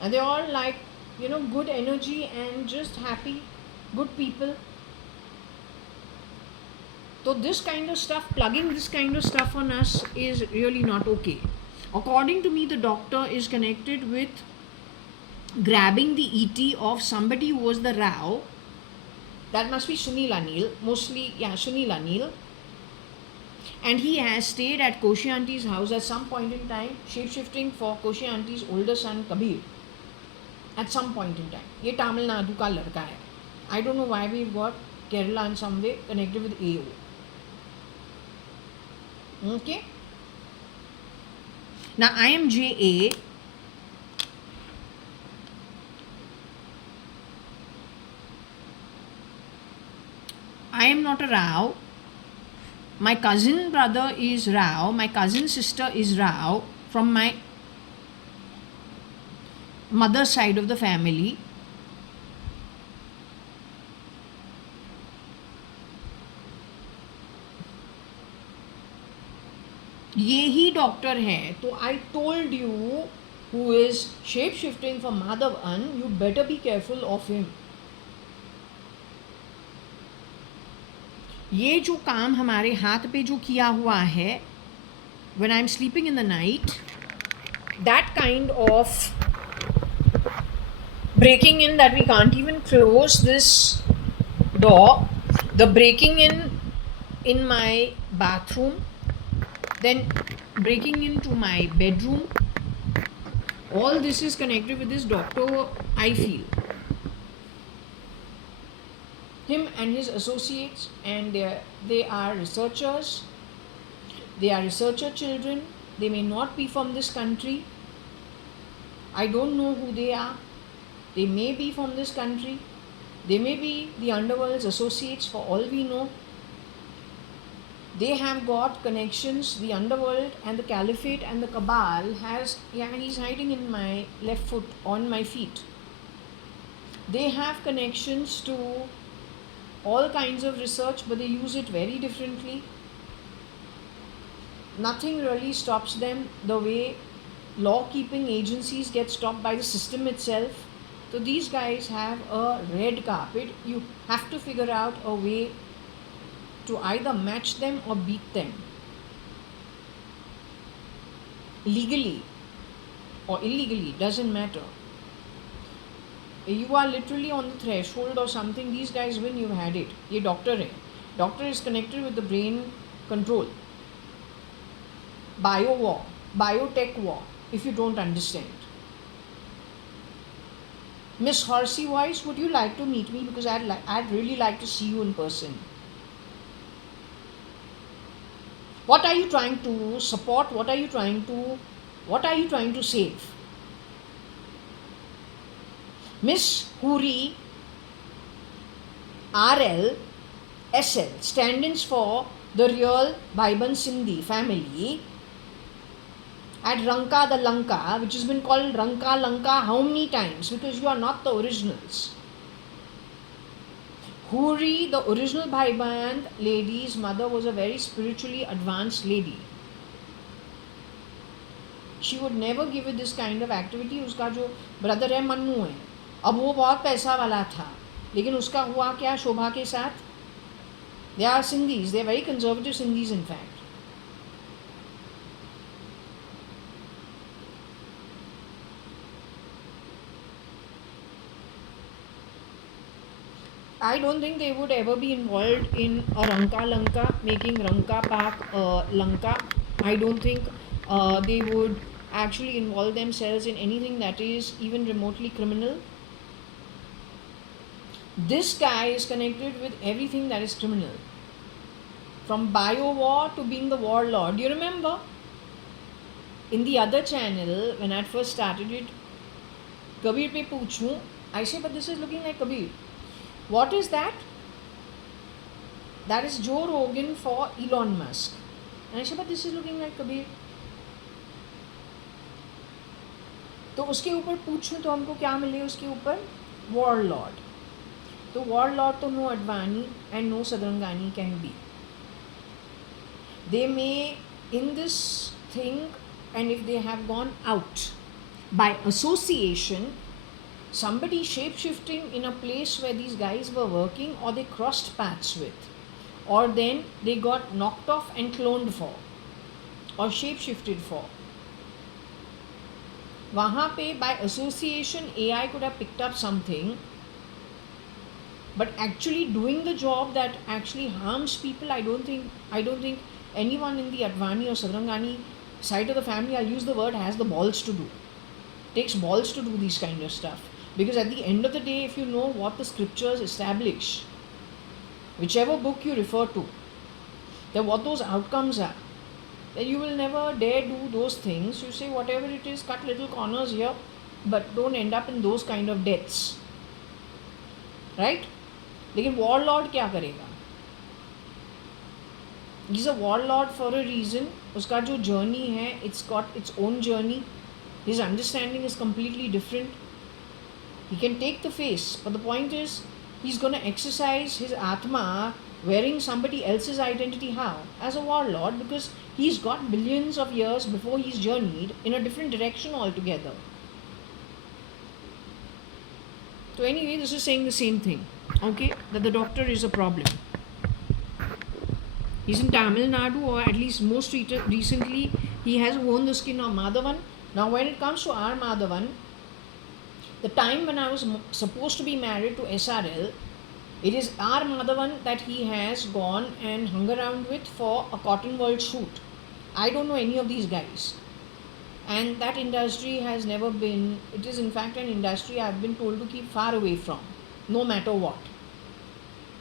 And they all like, good energy and just happy, good people. So this kind of stuff, plugging this kind of stuff on us is really not okay. According to me, the doctor is connected with grabbing the ET of somebody who was the Rao. That must be Sunil Anil, mostly, Sunil Anil. And he has stayed at Koshi Auntie's house at some point in time, shape-shifting for Koshi Auntie's older son Kabir. At some point in time. Ye Tamil Nadu ka ladka hai. I don't know why we've got Kerala in some way connected with AO. Okay. Now I am JA. I am not a Rao. My cousin brother is Rao. My cousin sister is Rao from my mother's side of the family. ये ही doctor है. तो I told you who is shape shifting for Madhavan, you better be careful of him. ये जो काम हमारे हाथ पे जो किया हुआ है, when I'm sleeping in the night, that kind of breaking in that we can't even close this door, the breaking in my bathroom, then breaking into my bedroom, all this is connected with this doctor, I feel. Him and his associates, and they are researchers, they are researcher children, they may not be from this country. I don't know who they are. They may be from this country, they may be the underworld's associates for all we know. They have got connections, the underworld and the caliphate and the cabal has, he's hiding in my left foot, on my feet. They have connections to all kinds of research, but they use it very differently. Nothing really stops them the way law-keeping agencies get stopped by the system itself. So these guys have a red carpet. You have to figure out a way to either match them or beat them. Legally or illegally, doesn't matter. You are literally on the threshold or something, these guys win, you've had it. Ye doctor hai. Doctor is connected with the brain control. Bio war, biotech war, if you don't understand. Miss Horsey Voice, would you like to meet me? Because I'd really like to see you in person. What are you trying to support? What are you trying to save? Miss Huri RL SL, stand-ins for the real Baiban Sindhi family at Ranka the Lanka, which has been called Ranka Lanka how many times? Because you are not the originals. Huri, the original Bhaiban lady's mother, was a very spiritually advanced lady. She would never give it this kind of activity. उसका जो brother है मन्नू है, अब वो बहुत पैसा वाला था, लेकिन उसका हुआ क्या शोभा के साथ? They are Sindhis, they are very conservative Sindhis in fact. I don't think they would ever be involved in a Ranka Lanka, making Ranka Park Lanka. I don't think they would actually involve themselves in anything that is even remotely criminal. This guy is connected with everything that is criminal. From bio war to being the warlord. Do you remember? In the other channel, when I first started it, Kabir pe poochhu, I say, but this is looking like Kabir. What is that? That is Joe Rogan for Elon Musk. And I say, but this is looking like Kabir. तो उसके ऊपर पूछूं तो हमको क्या मिले उसके ऊपर? Warlord. तो वॉर लॉर्ड तो no Advani and no Sadrangani can be. They may in this thing, and if they have gone out by association, somebody shape-shifting in a place where these guys were working, or they crossed paths with, or then they got knocked off and cloned for, or shape-shifted for. वहाँ पे by association AI could have picked up something, but actually doing the job that actually harms people, I don't think anyone in the Advani or Sadrangani side of the family, I'll use the word, has the balls to do. Takes balls to do these kind of stuff. Because at the end of the day, if you know what the scriptures establish, whichever book you refer to, then what those outcomes are, then you will never dare do those things. You say whatever it is, cut little corners here, but don't end up in those kind of deaths. Right? लेकिन warlord क्या करेगा? He's a warlord for a reason. उसका जो journey है, it's got its own journey. His understanding is completely different. He can take the face, but the point is, he's going to exercise his atma wearing somebody else's identity. How? As a warlord, because he's got billions of years before he's journeyed in a different direction altogether. So anyway, this is saying the same thing. Okay, that the doctor is a problem. He's in Tamil Nadu, or at least most recently, he has worn the skin of Madhavan. Now, when it comes to our Madhavan, the time when I was supposed to be married to SRL, it is our Madhavan that he has gone and hung around with for a cotton world shoot. I don't know any of these guys. And that industry has never been, it is in fact an industry I've been told to keep far away from, no matter what.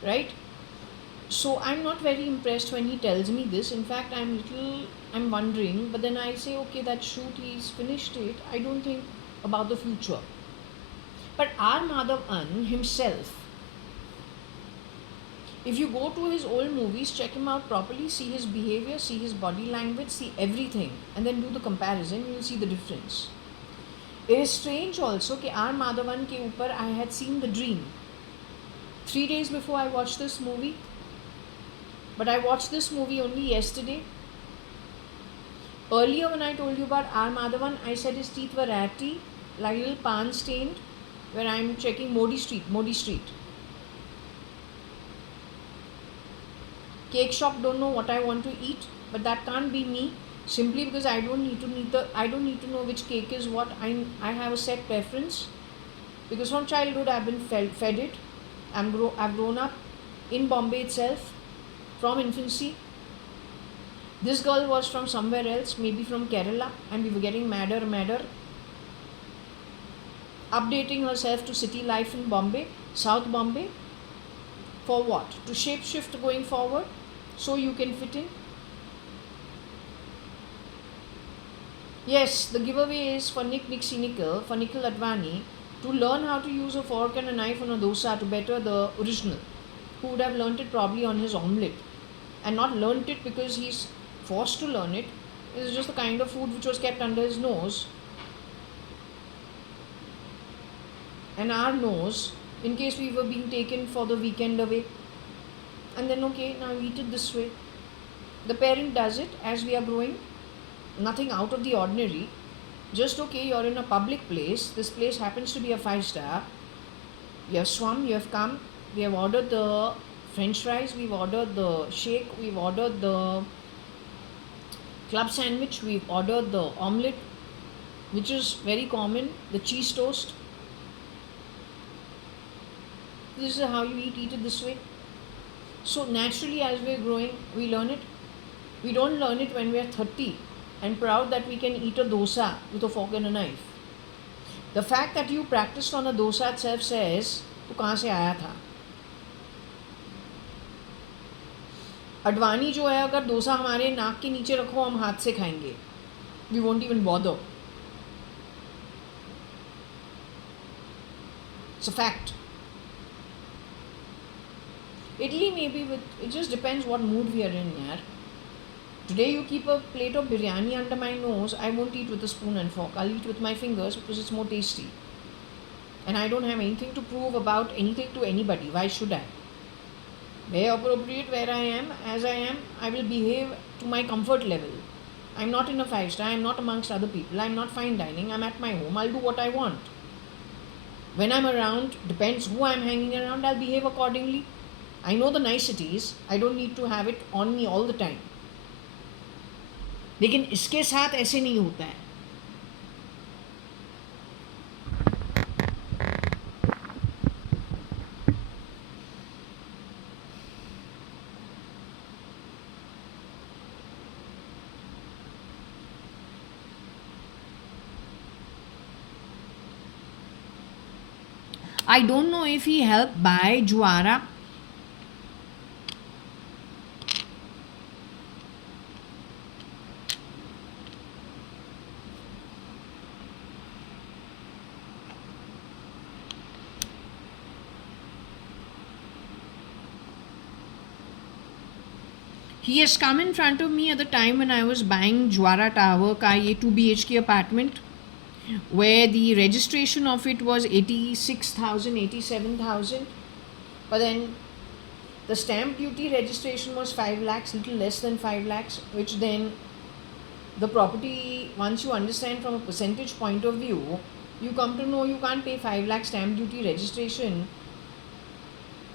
Right? So I'm not very impressed when he tells me this. In fact, I'm wondering, but then I say, okay, that shoot, he's finished it. I don't think about the future. But R. Madhavan himself, if you go to his old movies, check him out properly, see his behavior, see his body language, see everything, and then do the comparison, you will see the difference. It is strange also that R. Madhavan ke upar I had seen The Dream 3 days before I watched this movie. But I watched this movie only yesterday. Earlier when I told you about R. Madhavan, I said his teeth were ratty, like a little pan stained, where I'm checking Modi Street. Cake shop, don't know what I want to eat, but that can't be me, simply because I don't need to know which cake is what. I have a set preference, because from childhood I've been fed it. I've grown up in Bombay itself, from infancy. This girl was from somewhere else, maybe from Kerala, and we were getting madder, updating herself to city life in Bombay, South Bombay. For what? To shape shift going forward, so you can fit in. Yes, the giveaway is for Nikhil Advani to learn how to use a fork and a knife on a dosa to better the original, who would have learnt it probably on his omelette, and not learnt it because he's forced to learn it. It is just the kind of food which was kept under his nose and our nose, in case we were being taken for the weekend away. And then, okay, now eat it this way. The parent does it as we are growing. Nothing out of the ordinary. Just, okay, you're in a public place. This place happens to be a 5-star. You have swum, you have come. We have ordered the French fries. We've ordered the shake. We've ordered the club sandwich. We've ordered the omelette, which is very common. The cheese toast. This is how you eat it this way. So naturally, as we're growing, we learn it. We don't learn it when we're 30 and proud that we can eat a dosa with a fork and a knife. The fact that you practiced on a dosa itself says, "Tu kahan se aaya tha?" Advani जो है, अगर डोसा हमारे नाक के नीचे रखो, हम हाथ से खाएंगे. We won't even bother. It's a fact. Italy maybe it just depends what mood we are in, yaar. Today you keep a plate of biryani under my nose, I won't eat with a spoon and fork. I'll eat with my fingers because it's more tasty. And I don't have anything to prove about anything to anybody. Why should I? Where appropriate, where I am, as I am, I will behave to my comfort level. I'm not in a 5-star, I'm not amongst other people, I'm not fine dining, I'm at my home, I'll do what I want. When I'm around, depends who I'm hanging around, I'll behave accordingly. I know the niceties, I don't need to have it on me all the time. लेकिन इसके साथ ऐसे नहीं होता है. I don't know if he helped buy Jwara. He has come in front of me at the time when I was buying Jwara Tower का ये 2 BHK apartment, where the registration of it was 86,000, 87,000, but then the stamp duty registration was 5 lakhs, little less than 5 lakhs, which then the property, once you understand from a percentage point of view, you come to know you can't pay 5 lakh stamp duty registration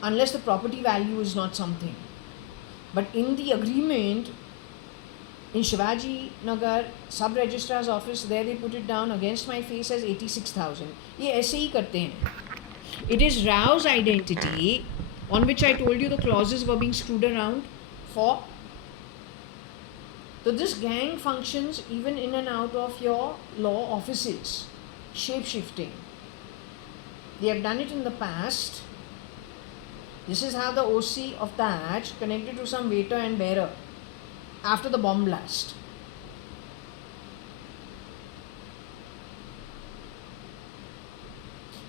unless the property value is not something. But in the agreement, in Shivaji Nagar sub registrar's office, there they put it down against my face as 86,000. ये ऐसे ही करते हैं. It is Rao's identity on which I told you the clauses were being screwed around for. So this gang functions even in and out of your law offices. Shape-shifting. They have done it in the past. This is how the OC of Taj connected to some waiter and bearer after the bomb blast.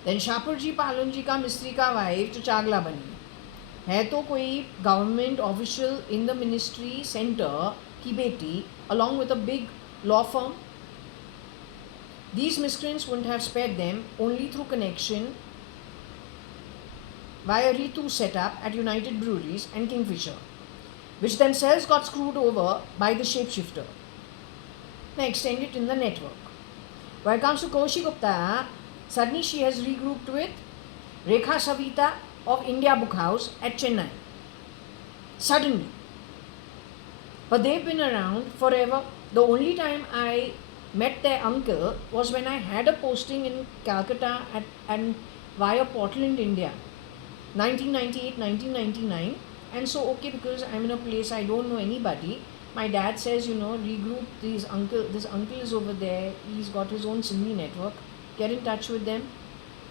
Then Shapurji Palunji का मिस्त्री का wife जो चागला बनी है तो कोई government official in the ministry centre की बेटी along with a big law firm. These miscreants wouldn't have spared them only through connection via Ritu setup at United Breweries and Kingfisher, which themselves got screwed over by the shapeshifter. Now extend it in the network. When it comes to Koshi Gupta, suddenly she has regrouped with Rekha Savita of India Book House at Chennai. Suddenly. But they've been around forever. The only time I met their uncle was when I had a posting in Calcutta and via Portland, India. 1998, 1999, and so okay, because I'm in a place I don't know anybody, my dad says, regroup this uncle is over there, he's got his own Sindhi network, get in touch with them.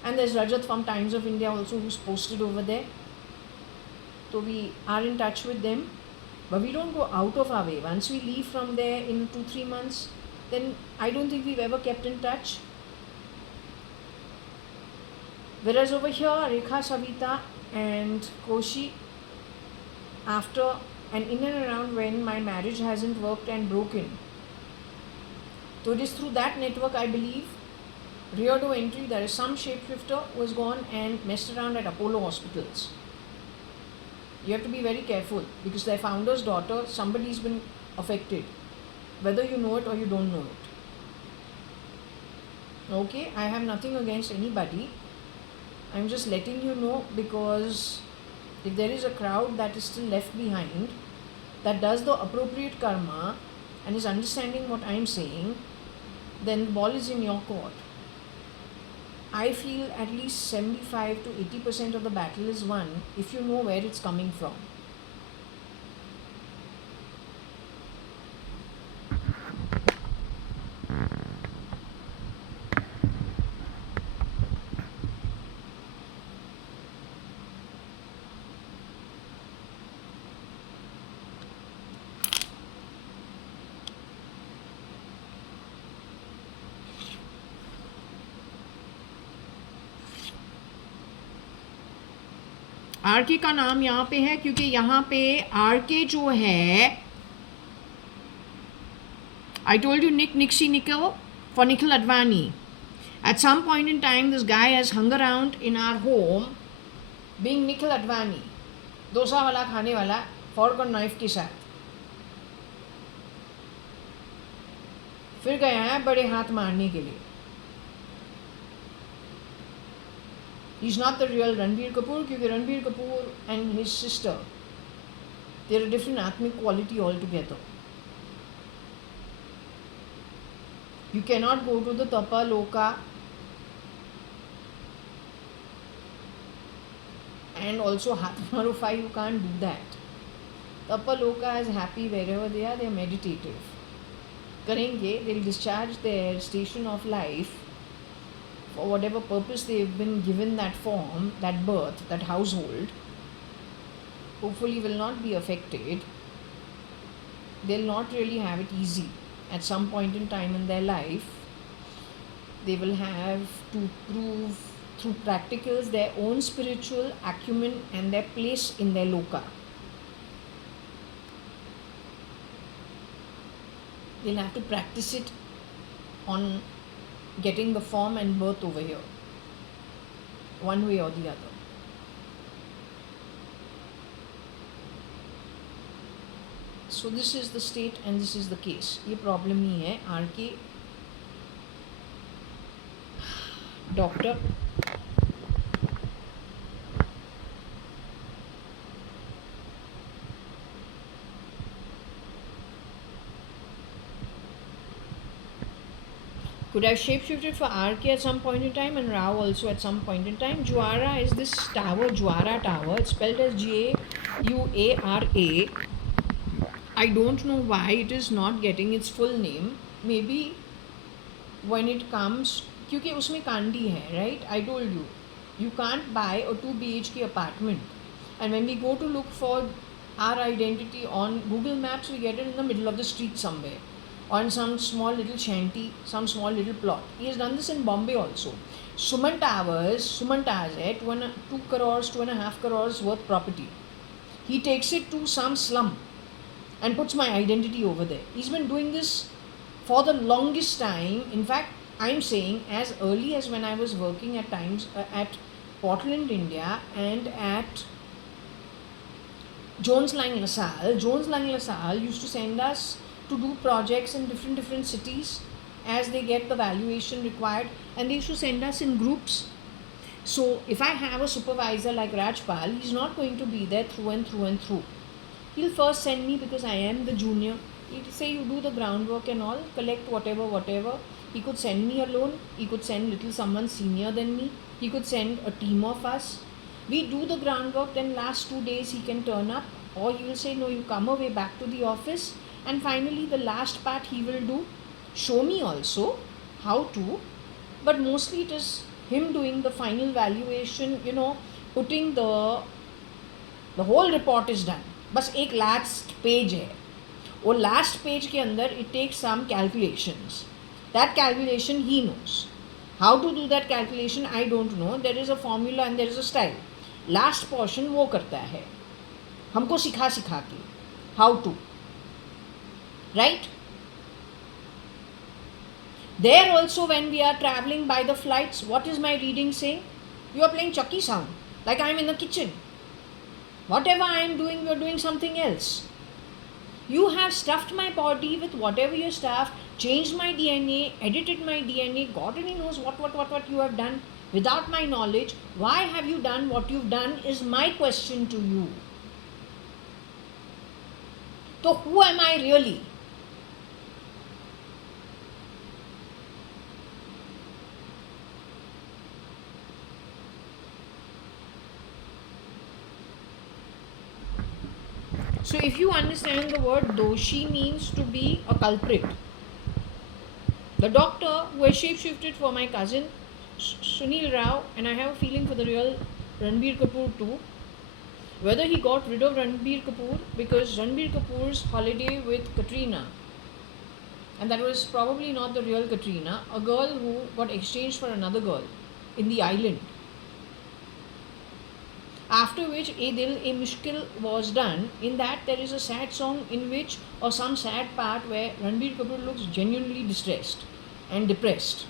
And there's Rajat from Times of India also who's posted over there, so we are in touch with them, but we don't go out of our way. Once we leave from there in 2-3 months, then I don't think we've ever kept in touch. Whereas over here, Rekha Savita and Koshi, after and in and around when my marriage hasn't worked and broken. So it is through that network, I believe, rear door entry, there is some shapeshifter who has gone and messed around at Apollo hospitals. You have to be very careful because their founder's daughter, somebody's been affected, whether you know it or you don't know it. Okay, I have nothing against anybody. I'm just letting you know, because if there is a crowd that is still left behind that does the appropriate karma and is understanding what I'm saying, then the ball is in your court. I feel at least 75 to 80% of the battle is won if you know where it's coming from. RK का नाम यहाँ पे है क्योंकि यहाँ पे R K जो है I told you Nixie Nickel for Nikhil Advani. At some point in time, this guy has hung around in our home being Nikhil Advani. Dosa वाला खाने वाला फॉर्क और नाइफ के साथ फिर गया है बड़े हाथ मारने के लिए. He's not the real Ranbir Kapoor क्योंकि Ranbir Kapoor and his sister, they're a different atmic quality altogether. You cannot go to the Tapa Loka and also Hatmarufai, you can't do that. Tapa Loka is happy wherever they are meditative. Karenge, they'll discharge their station of life for whatever purpose they've been given that form, that birth, that household. Hopefully will not be affected. They'll not really have it easy. At some point in time in their life, they will have to prove through practicals their own spiritual acumen and their place in their loka. They'll have to practice it on getting the form and birth over here, one way or the other. So this is the state and this is the case. ये problem नहीं है. RK doctor could have shapeshifted for RK at some point in time and Rao also at some point in time. Jwara is this tower, Jwara Tower. It's spelled as Jauara. I don't know why it is not getting its full name. Maybe when it comes, क्योंकि उसमें कांडी है, right? I told you, you can't buy a 2 BHK apartment. And when we go to look for our identity on Google Maps, we get it in the middle of the street somewhere, on some small little shanty, some small little plot. He has done this in Bombay also. Suman Towers है 2 crores, 2.5 crores worth property. He takes it to some slum and puts my identity over there. He's been doing this for the longest time. In fact, I'm saying as early as when I was working at times at Portland, India, and at Jones Lang LaSalle. Jones Lang LaSalle used to send us to do projects in different cities as they get the valuation required, and they used to send us in groups. So if I have a supervisor like Rajpal, he's not going to be there through and through. He'll first send me because I am the junior. He'll say you do the groundwork and all, collect whatever. He could send me alone. He could send little someone senior than me. He could send a team of us. We do the groundwork, then last 2 days he can turn up, or he will say no, you come away back to the office, and finally the last part he will do, show me also how to, but mostly it is him doing the final valuation, putting the whole report is done. बस एक last page है, वो last page के अंदर it takes some calculations. That calculation he knows. How to do that calculation I don't know. There is a formula and there is a style. Last portion वो करता है, हमको सिखा के how to. Right? There also when we are traveling by the flights, what is my reading saying? You are playing Chucky sound, like I am in the kitchen. Whatever I am doing, you are doing something else. You have stuffed my body with whatever you stuffed, changed my DNA, edited my DNA, God only knows what you have done without my knowledge. Why have you done what you've done is my question to you. So who am I really? So if you understand the word doshi means to be a culprit. The doctor who has shapeshifted for my cousin Sunil Rao, and I have a feeling for the real Ranbir Kapoor too, whether he got rid of Ranbir Kapoor because Ranbir Kapoor's holiday with Katrina, and that was probably not the real Katrina, a girl who got exchanged for another girl in the island. After which A Dil A Mushkil was done. In that there is a sad song in which, or some sad part where Ranbir Kapoor looks genuinely distressed and depressed.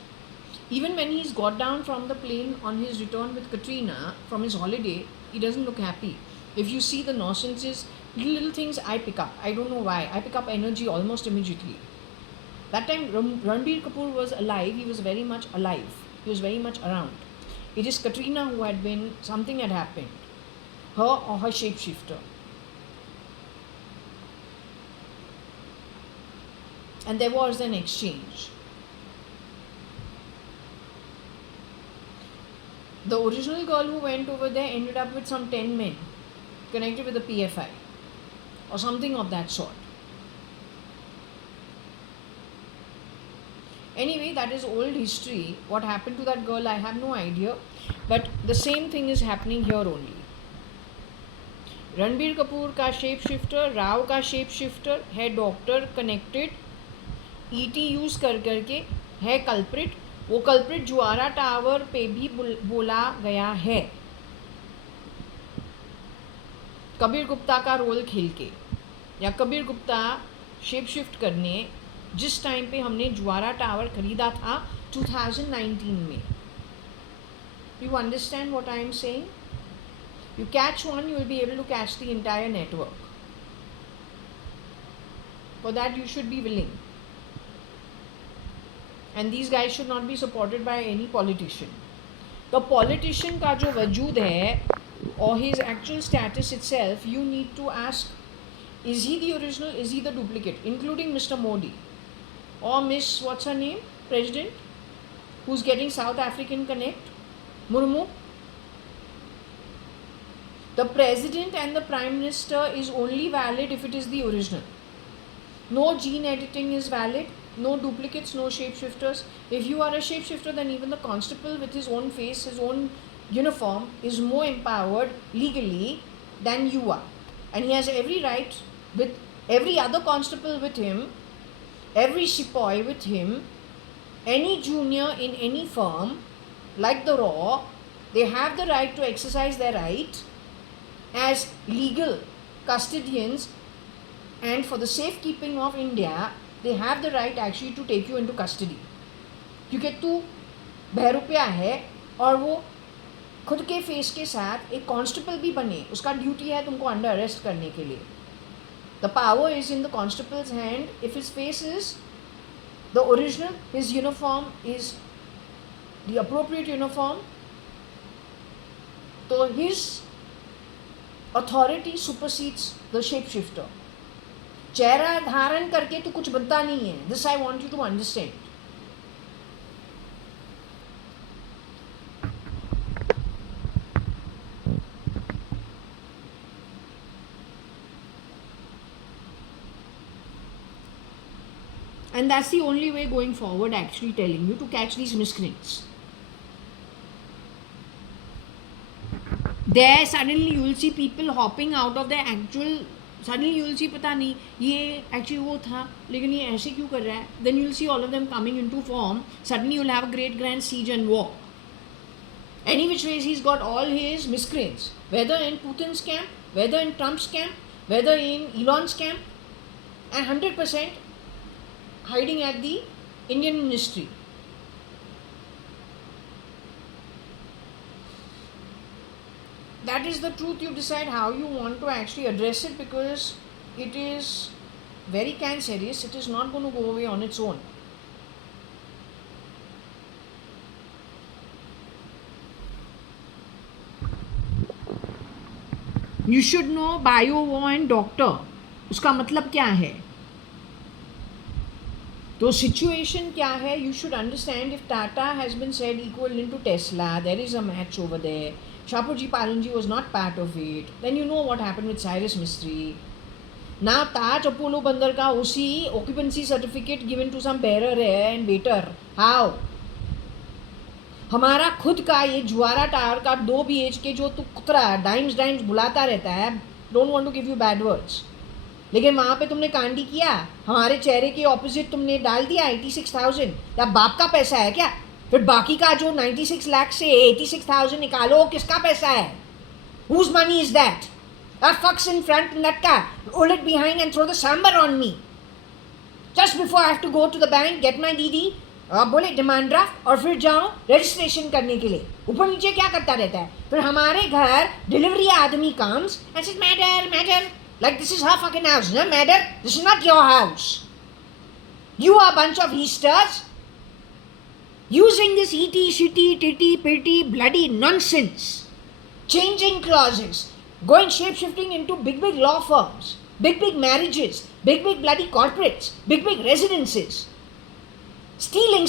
Even when he's got down from the plane on his return with Katrina from his holiday, he doesn't look happy. If you see the nonsenses, little things I pick up. I don't know why. I pick up energy almost immediately. That time Ranbir Kapoor was alive. He was very much alive. He was very much around. It is Katrina who had been, something had happened. Her or her shapeshifter. And there was an exchange. The original girl who went over there ended up with some 10 men connected with the PFI or something of that sort. Anyway, that is old history. What happened to that girl, I have no idea. But the same thing is happening here only. Ranbir Kapoor का shape shifter, Rao का shape shifter है doctor connected, ET use कर करके है culprit. वो culprit ज्वारा tower पे भी बोला गया है कबीर गुप्ता का रोल खेल के, या कबीर गुप्ता शेप शिफ्ट करने जिस टाइम पे हमने ज्वारा टावर खरीदा था 2019 में. You understand what I am saying? You catch one, you will be able to catch the entire network. For that you should be willing. And these guys should not be supported by any politician. The politician का जो वजूद है or his actual status itself, you need to ask, is he the original, is he the duplicate, including Mr. Modi or Miss, what's her name, President, who's getting South African Connect, Murmu. The president and the prime minister is only valid if it is the original. No gene editing is valid, no duplicates, no shapeshifters. If you are a shapeshifter, then even the constable with his own face, his own uniform is more empowered legally than you are. And he has every right with every other constable with him, every sepoy with him, any junior in any firm, like the Raw, they have the right to exercise their right as legal custodians, and for the safekeeping of India, they have the right actually to take you into custody. क्योंकि तू बहरूपिया है और वो खुद के face के साथ एक कांस्टेबल भी बने, उसका ड्यूटी है तुमको अंडर अरेस्ट करने के लिए. The power is in the constable's hand. If his face is the original, his uniform is the appropriate uniform, तो his authority supersedes the shapeshifter. चेहरा धारण करके तो कुछ बनता नहीं है. This I want you to understand. And that's the only way going forward, actually telling you to catch these miscreants. There suddenly you will see people hopping out of their actual, suddenly you will see पता नहीं ये actually वो था लेकिन ये ऐसे क्यों कर रहा है. Then you will see all of them coming into form. Suddenly you will have a great grand siege and war. Any which ways he's got all his miscreants, whether in Putin's camp, whether in Trump's camp, whether in Elon's camp, and 100% hiding at the Indian ministry. That is the truth. You decide how you want to actually address it, because it is very cancerous. It is not going to go away on its own. You should know bio, war and doctor. उसका मतलब क्या है? तो situation क्या है? You should understand. If Tata has been said equivalent to Tesla, there is a match over there. Shapurji Palanji was not part of it. Then you know what happened with Cyrus Mistry. Now Taj Apollo Bandar का उसी occupancy certificate given to some bearer है and waiter. How? हमारा खुद का ये ज्वारा tower का 2 BHK जो तू कुतरा डाइम्स बुलाता रहता है, don't want to give you bad words, लेकिन वहाँ पे तुमने कांडी किया, हमारे चेहरे के ऑपोजिट तुमने डाल दिया 86,000. या बाप का पैसा है क्या? फिर बाकी का जो 96 लाख से 86,000 निकालो, किसका पैसा है? Whose money is that? That fucks in front in that car. Roll it behind and throw the sambar on me. Just before I have to go to the bank, get my DD, बोले demand draft और फिर जाओ registration करने के लिए. ऊपर नीचे क्या करता रहता है. फिर हमारे घर डिलीवरी आदमी comes and says matter like this is her fucking house, no matter. This is not your house. You are a bunch of heasters using this ET, shitty, titty, pitty, bloody nonsense. Changing clauses, going shape-shifting into big law firms, big marriages, big bloody corporates, big residences. Stealing.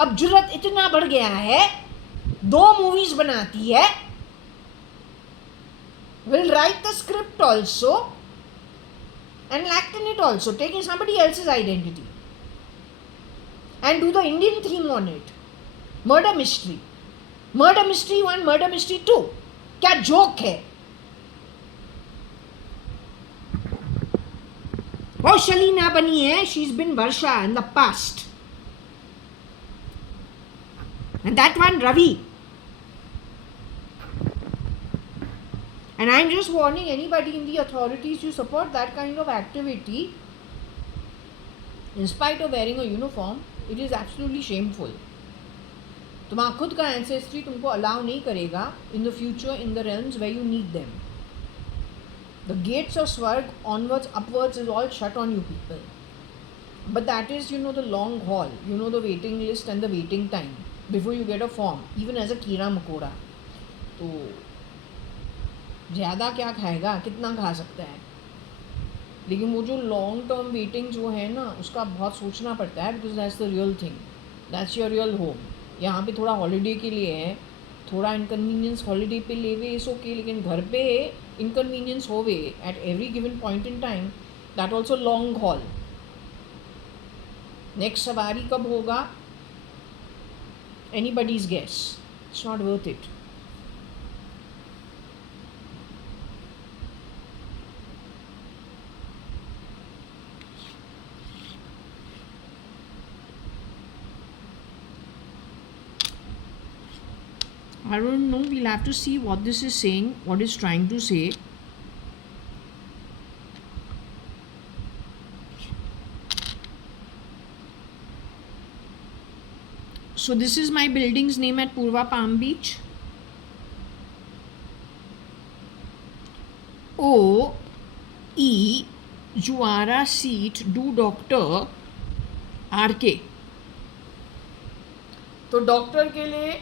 अब जुर्रत इतना बढ़ गया है, 2 movies बनाती है, will write the script also and act in it also, taking somebody else's identity and do the Indian theme on it. Murder mystery 1, murder mystery 2. क्या joke है. वो शलीना बनी है. She's been Varsha in the past. And that one Ravi. And I'm just warning anybody in the authorities to support that kind of activity. In spite of wearing a uniform, it is absolutely shameful. तुम्हारा खुद का ancestry तुमको allow नहीं करेगा in the future in the realms where you need them. The gates of Swarg onwards, upwards is all shut on you people. But that is, the long haul, the waiting list and the waiting time before you get a form, even as a कीड़ा मकोड़ा. तो ज़्यादा क्या खाएगा, कितना खा सकता है. लेकिन वो जो लॉन्ग टर्म वेटिंग जो है ना, उसका बहुत सोचना पड़ता है. Because that's the real thing, that's your real home. यहाँ पे थोड़ा हॉलीडे के लिए है, थोड़ा इनकन्वीनियंस हॉलीडे पे लेवे इस ओके, लेकिन घर पे इनकन्वीनियंस होवे at every given point in time, that also long haul. Next सवारी कब होगा, anybody's guess. It's not worth it. I don't know, we'll have to see what this is saying, what it's trying to say. So this is my building's name at Purva Palm Beach. O.E. Juara seat do Dr. R.K. तो doctor के लिए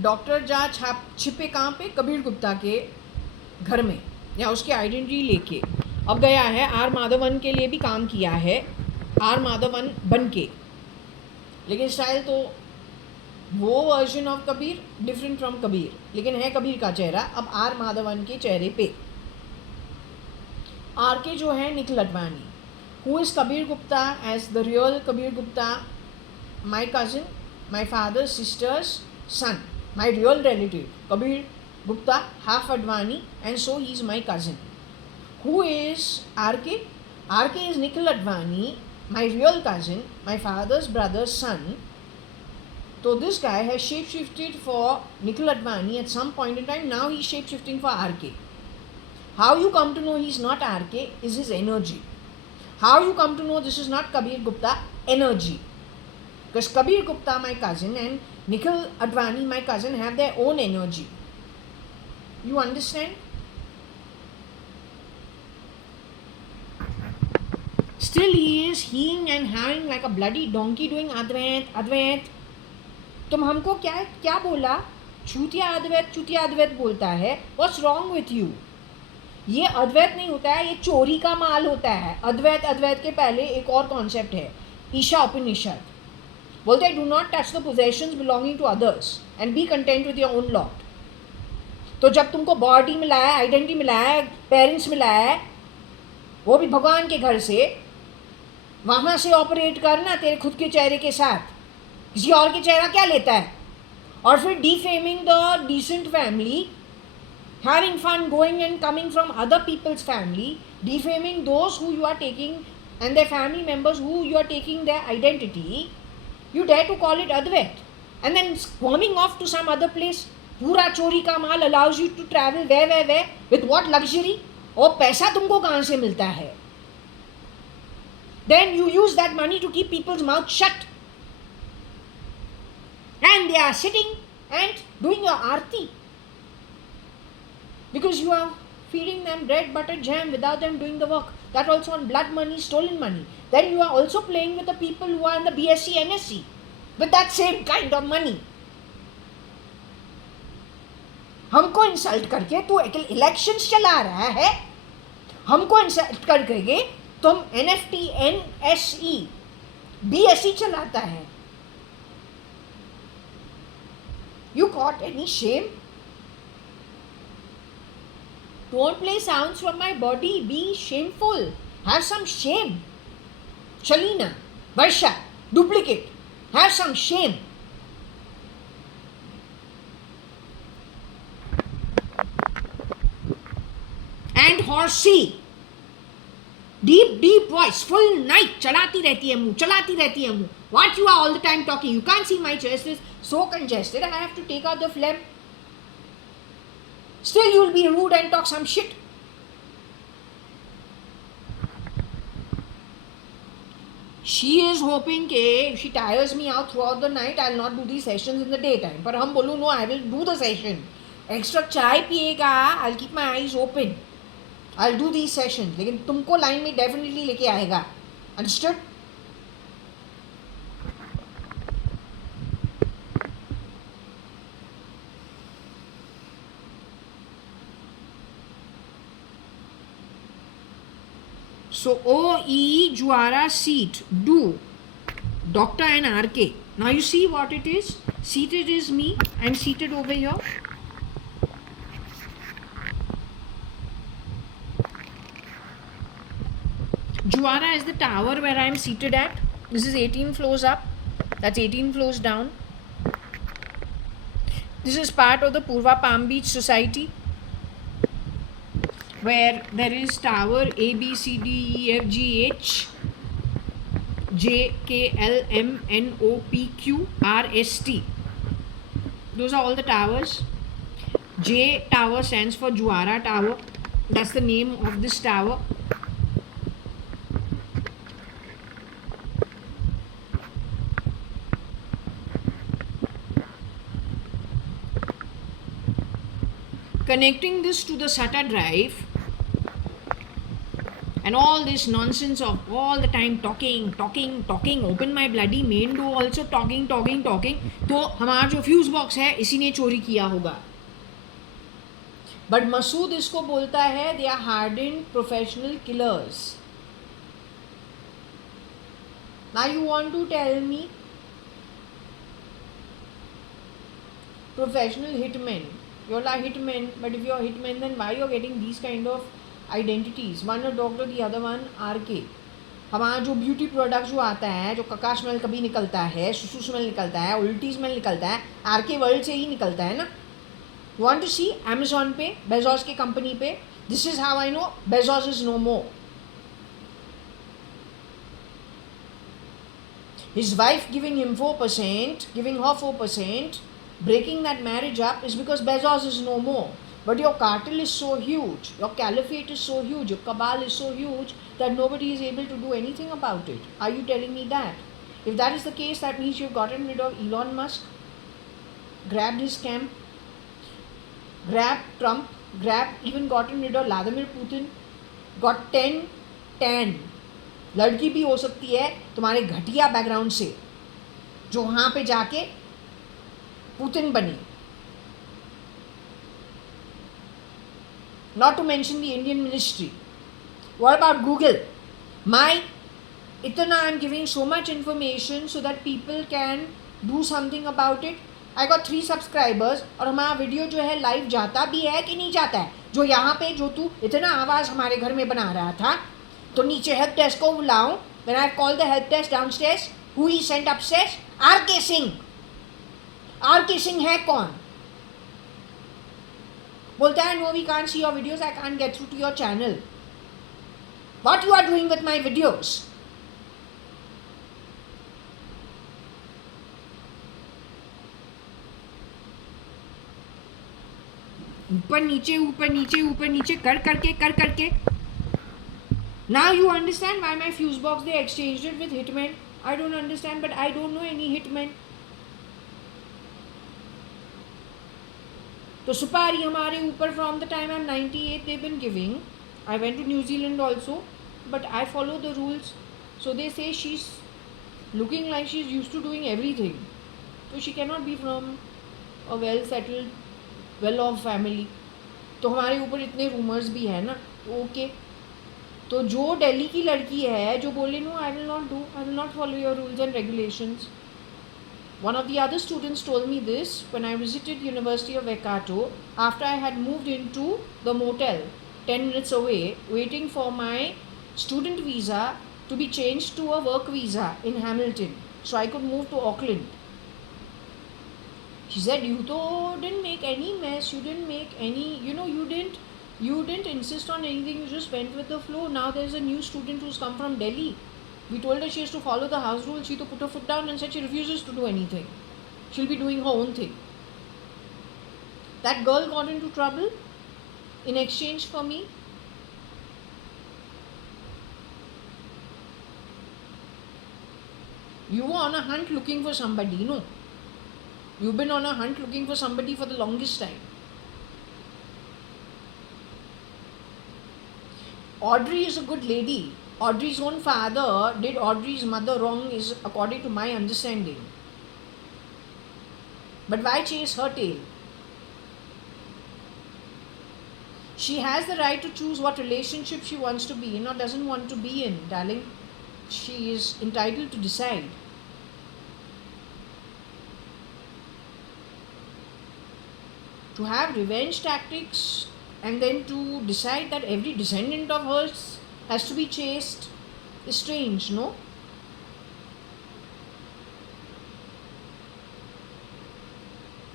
doctor जा छिपे कहाँ पे, कबीर गुप्ता के घर में या उसकी आइडेंटिटी लेके. अब गया है आर माधवन के लिए भी काम किया है, आर माधवन बन के. लेकिन स्टाइल तो वो version of Kabir, different from Kabir, लेकिन है कबीर का चेहरा अब आर माधवन के चेहरे पे. आर के जो है Nikhil Advani, who is Kabir Gupta as the real Kabir Gupta, my cousin, my father sisters son, my real relative, Kabir Gupta, half Advani, and so he is my cousin. Who is RK? RK is Nikhil Advani, my real cousin, my father's brother's son. So this guy has shape-shifted for Nikhil Advani at some point in time. Now he is shape-shifting for RK. How you come to know he is not RK is his energy. How you come to know this is not Kabir Gupta? Energy. Because Kabir Gupta, my cousin, and Nikhil Advani, my cousin, have their own energy. You understand? Still he is heeing and hawing like a bloody donkey doing Advait. तुम हमको क्या बोला, चूतिया अद्वैत बोलता है. What's wrong with you? ये अद्वैत नहीं होता है, ये चोरी का माल होता है. अद्वैत के पहले एक और कॉन्सेप्ट है, ईशा उपनिषद. बोलते हैं, do not touch the possessions belonging to others and be content with your own lot. तो जब तुमको बॉडी मिला है, आइडेंटिटी मिला है, पेरेंट्स मिला है, वो भी भगवान के घर से, वहाँ से ऑपरेट करना तेरे खुद के चेहरे के साथ. किसी और के चेहरा क्या लेता है. और फिर defaming the decent family, having fun going and coming from other people's family, defaming those who you are taking and their family members who you are taking their identity. You dare to call it Advait and then squirming off to some other place. पूरा चोरी का माल allows you to travel where with what luxury? और पैसा तुमको कहाँ से मिलता है? Then you use that money to keep people's mouths shut, and they are sitting and doing your aarti because you are feeding them bread, butter, jam without them doing the work. That also on blood money, stolen money. Then you are also playing with the people who are in the BSc, NSc with that same kind of money. हमको insult करके तू elections चला रहा है, हमको insult करके तुम NFT, NSE, BSc चलाता है. You got any shame? Don't play sounds from my body. Be shameful. Have some shame. Shalina, Varsha, duplicate. Have some shame. And horsey. Deep voice, full night. Chalati rehti hai muh. What you are all the time talking? You can't see my chest is so congested. I have to take out the phlegm. Still you will be rude and talk some shit. She is hoping that if she tires me out throughout the night, I will not do these sessions in the daytime. But hum bolu, no, I will do the session. Extra chai piyega, I will keep my eyes open. I will do these sessions. लेकिन तुमको line में definitely लेके आएगा. Understood? So OE JAYA seat, do Dr. and RK. Now you see what it is. Seated is me. I am seated over here. JAYA is the tower where I am seated at. This is 18 floors up. That's 18 floors down. This is part of the Purva Palm Beach Society, where there is tower A, B, C, D, E, F, G, H, J, K, L, M, N, O, P, Q, R, S, T. Those are all the towers. J tower stands for JAYA Tower. That's the name of this tower. Connecting this to the SATA drive, and all this nonsense of all the time talking, open my bloody main door also talking, तो हमारा जो fuse box है इसी ने चोरी किया होगा. But Masood इसको बोलता है they are hardened professional killers. Now you want to tell me professional hitmen, you're a hitman, but if you're a hitman, then why you're getting these kind of identities? One a doctor, the other one RK. हमारा जो beauty product जो आता है, जो कका smell कभी निकलता है, सुसु स्मेल निकलता है, उल्टी स्मेल निकलता है, RK वर्ल्ड से ही निकलता है ना. You want to see Amazon पे, Bezos की कंपनी पे, this is how I know Bezos is no more. His wife giving him 4%, giving her 4%, breaking that marriage up is because Bezos is no more. But your cartel is so huge, your caliphate is so huge, your cabal is so huge that nobody is able to do anything about it. Are you telling me that? If that is the case, that means you've gotten rid of Elon Musk, grabbed his camp, grabbed Trump, even gotten rid of Vladimir Putin, got 10. लड़की भी हो सकती है तुम्हारे घटिया background से जो वहाँ पे जाके पुतिन बनी. Not to mention the Indian ministry. What about Google? I'm giving so much information so that people can do something about it. I got 3 subscribers और हमारा वीडियो जो है लाइव जाता भी है कि नहीं जाता है. जो यहाँ पे जो तू इतना आवाज़ हमारे घर में बना रहा था, तो नीचे हेल्प डेस्क को बुलाऊं. When I call the help desk downstairs, who he sent upstairs? RK Singh. RK Singh है कौन? बोलता है no, we can't see your videos, I can't get through to your channel. What you are doing with my videos? ऊपर नीचे ऊपर नीचे ऊपर नीचे कर करके. Now you understand why my fuse box they exchanged it with hitmen. I don't understand, but I don't know any hitmen. तो सुपारी हमारे ऊपर from the time I'm 98 they've been giving. I went to New Zealand also, but I follow the rules. So they say she's looking like she's used to doing everything. So she cannot be from a well settled, well off family. तो हमारे ऊपर इतने rumours भी है ना, तो okay. तो जो दिल्ली की लड़की है जो बोले no I will not follow your rules and regulations. One of the other students told me this when I visited University of Waikato after I had moved into the motel 10 minutes away waiting for my student visa to be changed to a work visa in Hamilton so I could move to Auckland. She said, you didn't make any mess, you didn't make any, you didn't insist on anything, you just went with the flow. Now there's a new student who's come from Delhi. We told her she has to follow the house rules. She put her foot down and said she refuses to do anything. She'll be doing her own thing. That girl got into trouble in exchange for me. You were on a hunt looking for somebody, no? You've been on a hunt looking for somebody for the longest time. Audrey is a good lady. Audrey's own father did Audrey's mother wrong is according to my understanding. But why chase her tail? She has the right to choose what relationship she wants to be in or doesn't want to be in, darling. She is entitled to decide. To have revenge tactics and then to decide that every descendant of hers has to be chased is strange, no?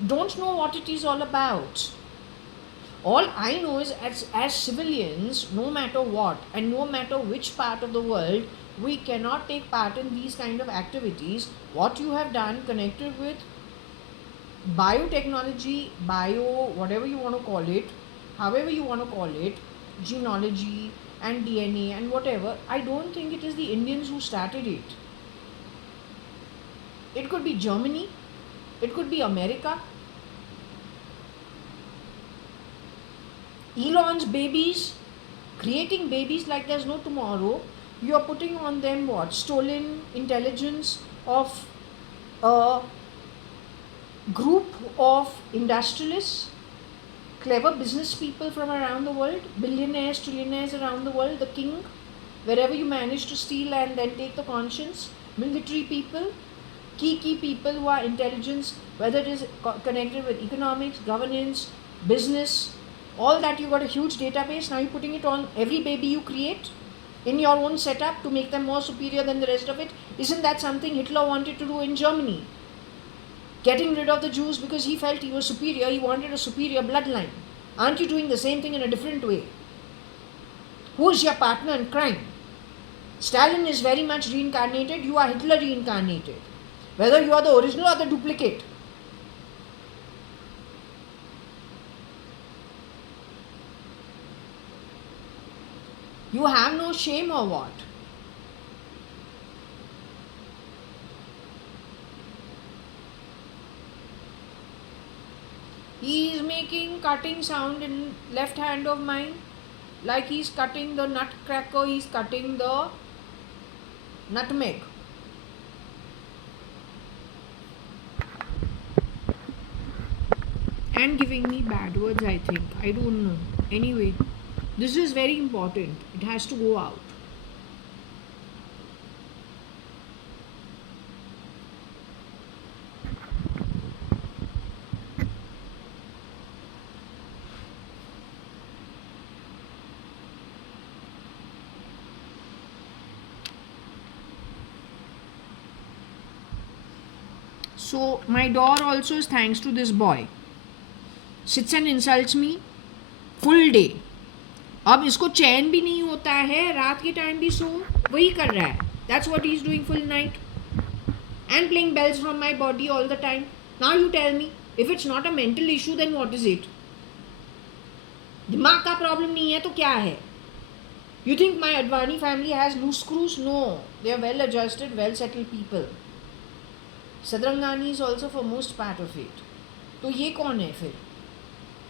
Don't know what it is all about. All I know is as civilians, no matter what and no matter which part of the world, we cannot take part in these kind of activities. What you have done connected with biotechnology, whatever you want to call it, however you want to call it, genealogy and DNA and whatever, I don't think it is the Indians who started it. It could be Germany, it could be America. Elon's babies, creating babies like there's no tomorrow. You are putting on them what? Stolen intelligence of a group of industrialists, clever business people from around the world, billionaires, trillionaires around the world, the king, wherever you manage to steal and then take the conscience, military people, key people who are intelligence, whether it is connected with economics, governance, business, all that. You got a huge database. Now you're putting it on every baby you create in your own setup to make them more superior than the rest of it. Isn't that something Hitler wanted to do in Germany? Getting rid of the Jews because he felt he was superior, he wanted a superior bloodline. Aren't you doing the same thing in a different way? Who is your partner in crime? Stalin is very much reincarnated, you are Hitler reincarnated. Whether you are the original or the duplicate. You have no shame or what? He is making cutting sound in left hand of mine, like he's cutting the nutcracker, he's cutting the nutmeg. And giving me bad words, I think. I don't know. Anyway, this is very important. It has to go out. So my door also is thanks to this boy. Sits and insults me full day. अब इसको चैन भी नहीं होता है, रात के time भी सो वही कर रहा है. That's what he's doing full night. And playing bells from my body all the time. Now you tell me, if it's not a mental issue, then what is it? दिमाग का प्रॉब्लम नहीं है तो क्या है? You think my Advani family has loose screws? No, they are well adjusted, well settled people. Sadrangani is also for most part of it. तो ये कौन है फिर?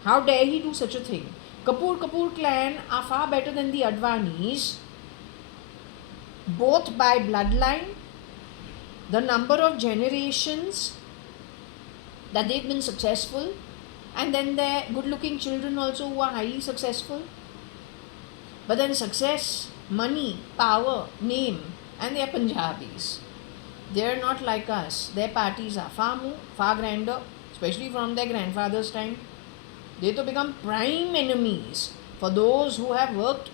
How dare he do such a thing? Kapoor clan are far better than the Advanis, both by bloodline, the number of generations that they've been successful, and then their good-looking children also who are highly successful. But then success, money, power, name, and they are Punjabis. They are not like us. Their parties are far grander, especially from their grandfather's time. They to become prime enemies for those who have worked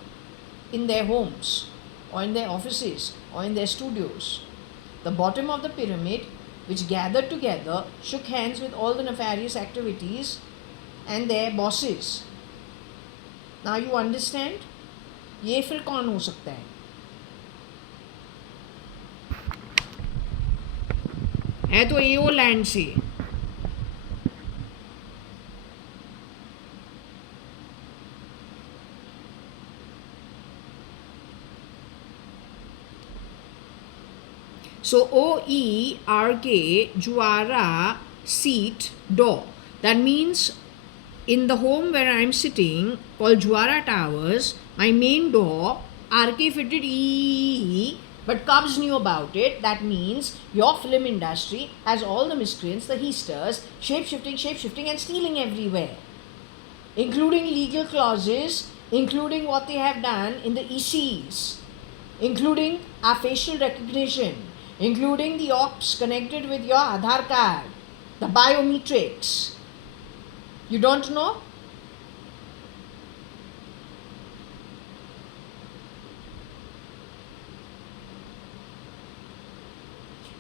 in their homes or in their offices or in their studios. The bottom of the pyramid, which gathered together, shook hands with all the nefarious activities and their bosses. Now you understand? ये फिर कौन हो सकता है तो एओ land से. So OERK Juara seat door. That means in the home where I am sitting, called Juara Towers, my main door, RK fitted E, but Cubs knew about it. That means your film industry has all the miscreants, the heisters, shape-shifting and stealing everywhere, including legal clauses, including what they have done in the ECs, including our facial recognition, including the ops connected with your Aadhaar card, the biometrics. You don't know?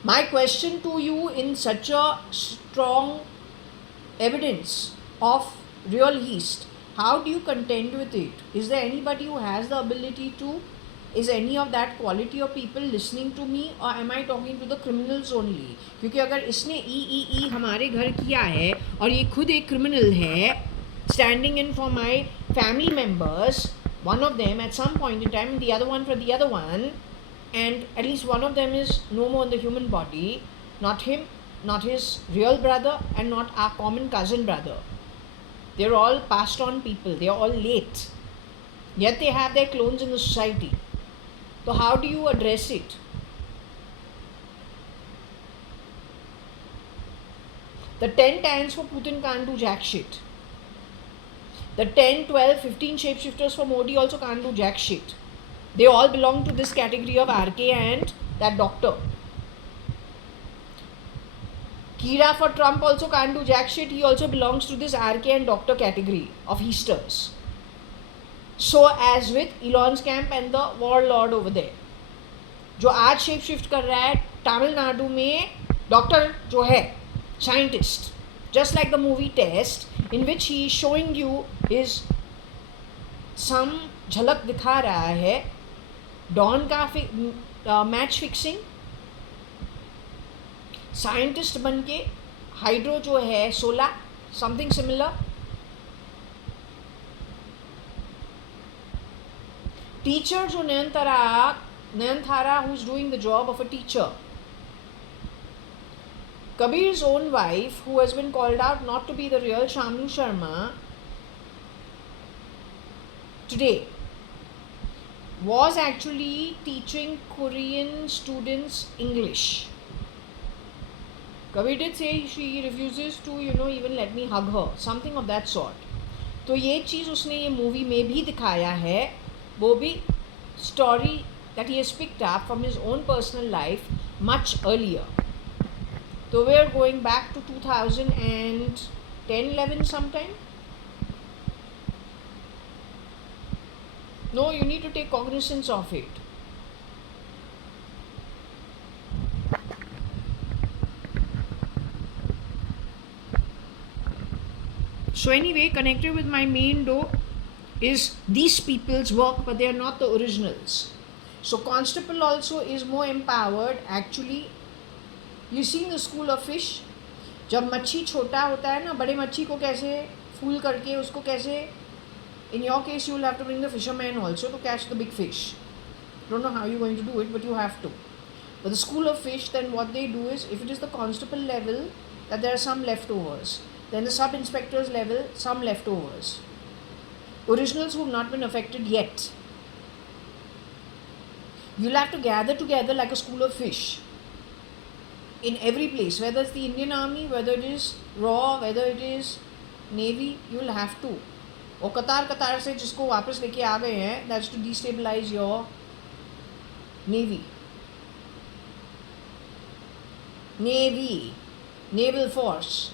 My question to you, in such a strong evidence of real heist, how do you contend with it? Is there anybody who has the ability to? Is any of that quality of people listening to me, or am I talking to the criminals only? क्योंकि अगर इसने ई हमारे घर किया है और ये खुद एक criminal है, standing in for my family members, one of them at some point in time, the other one for the other one, and at least one of them is no more in the human body, not him, not his real brother, and not our common cousin brother. They're all passed on people, they're all late, yet they have their clones in the society. So how do you address it? The 10 times for Putin can't do jack shit. The 10, 12, 15 shapeshifters for Modi also can't do jack shit. They all belong to this category of RK and that doctor. Kira for Trump also can't do jack shit. He also belongs to this RK and doctor category of heisters. So as with Elon's camp and the warlord over there, जो आज shape shift कर रहा है तमिलनाडु में, doctor जो है scientist, just like the movie Test, in which he is showing you his some झलक दिखा रहा है डॉन का मैच फिक्सिंग, साइंटिस्ट बन के हाइड्रो जो है 16, समथिंग सिमिलर. टीचर जो Nayanthara, who's doing the job of a teacher. Kabir's own wife, who has been called out not to be the real Shamnu Sharma today, was actually teaching Korean students English. Kabir did say she refuses to, even let me hug her, something of that sort. तो ये चीज़ उसने ये movie में भी दिखाया है, वो भी story that he has picked up from his own personal life much earlier. So we are going back to 2010-11 sometime. No, you need to take cognizance of it. So anyway, connected with my main door is these people's work, but they are not the originals. So Constable also is more empowered. Actually, you seen the school of fish? जब मच्छी छोटा होता है ना, बड़े मच्छी को कैसे फूल करके उसको कैसे In your case, you will have to bring the fisherman also to catch the big fish. Don't know how you're going to do it, but you have to. But the school of fish, then what they do is, if it is the constable level, that there are some leftovers. Then the sub-inspector's level, some leftovers. Originals who have not been affected yet. You'll have to gather together like a school of fish. In every place, whether it's the Indian Army, whether it is RAW, whether it is Navy, you'll have to. और कतार से जिसको वापस लेके आ गए हैं, that's to destabilize your Navy. Naval force.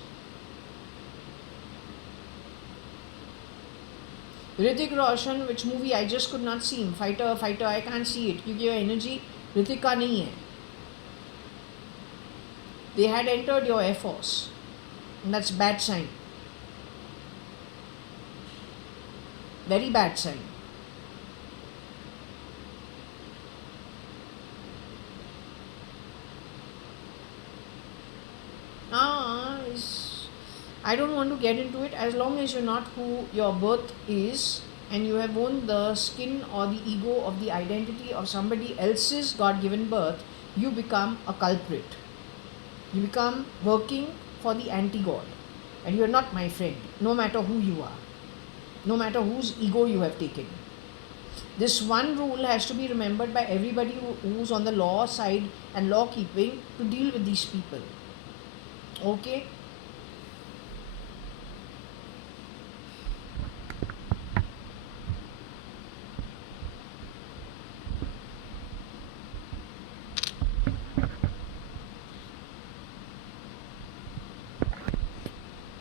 Hrithik Roshan, which movie I just could not see him. Fighter, I can't see it. क्योंकि your energy Hrithik का नहीं है. They had entered your Air Force. And that's bad sign. Very bad sign. I don't want to get into it. As long as you're not who your birth is and you have won the skin or the ego of the identity of somebody else's God-given birth, you become a culprit. You become working for the anti-God. And you're not my friend, no matter who you are. No matter whose ego you have taken. This one rule has to be remembered by everybody who's on the law side and law keeping to deal with these people. Okay?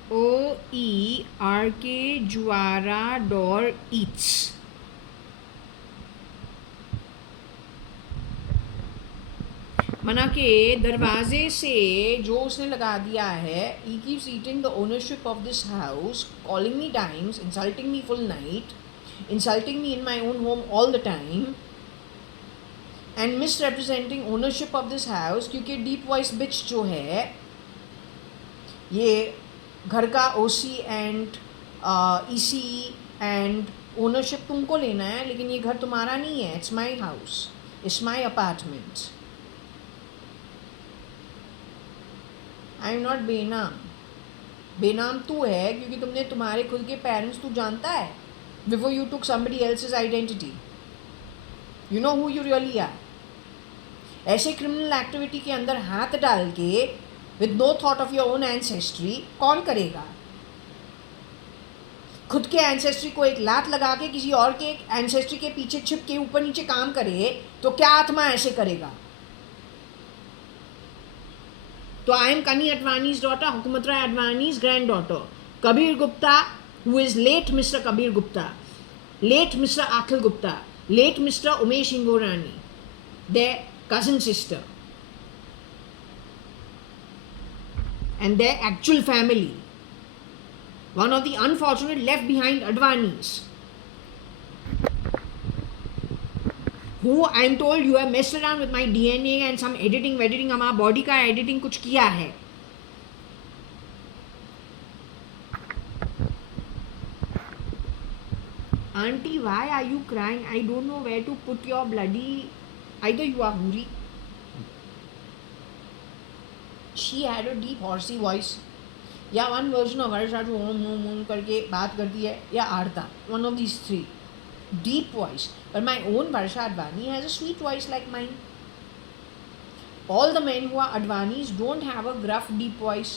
OERK Juara Door Eats. मना के दरवाजे से जो उसने लगा दिया है, he keeps eating the ownership of this house, calling me names, insulting me full night, insulting me in my own home all the time, and misrepresenting ownership of this house. क्योंकि deep voice bitch जो है, ये घर का OC and ECE and ownership तुमको लेना है, लेकिन ये घर तुम्हारा नहीं है. It's my house, it's my apartment. I am not Benaam. Benaam तू है क्योंकि तुमने तुम्हारे खुद के पेरेंट्स तू जानता है. Before you took somebody else's identity, you know who you really are. ऐसे क्रिमिनल एक्टिविटी के अंदर हाथ डाल के with no thought of your own ancestry कौन करेगा? खुद के एंसेस्ट्री को एक लात लगा के किसी और के एंसेस्ट्री के पीछे छिप के ऊपर नीचे काम करे तो क्या आत्मा ऐसे करेगा? तो आई एम कनी अडवानी's daughter, हुकूमत राय अडवानी's granddaughter. Kabir Gupta, who is late Mr. Kabir Gupta, late Mr. Akhil Gupta, late Mr. Umesh Ingorani, their cousin sister, and their actual family. One of the unfortunate left behind Advanis, who I am told you have messed around with my DNA and some editing, हमारा body का editing कुछ किया है. Auntie, why are you crying? I don't know where to put your bloody. Either you are huri. She had a deep horsey voice. या one version of Varsha जो ओम करके बात करती है, या आरता. One of these three. Deep voice. But my own Varsha Advani has a sweet voice like mine. All the men who are Advanis don't have a gruff deep voice.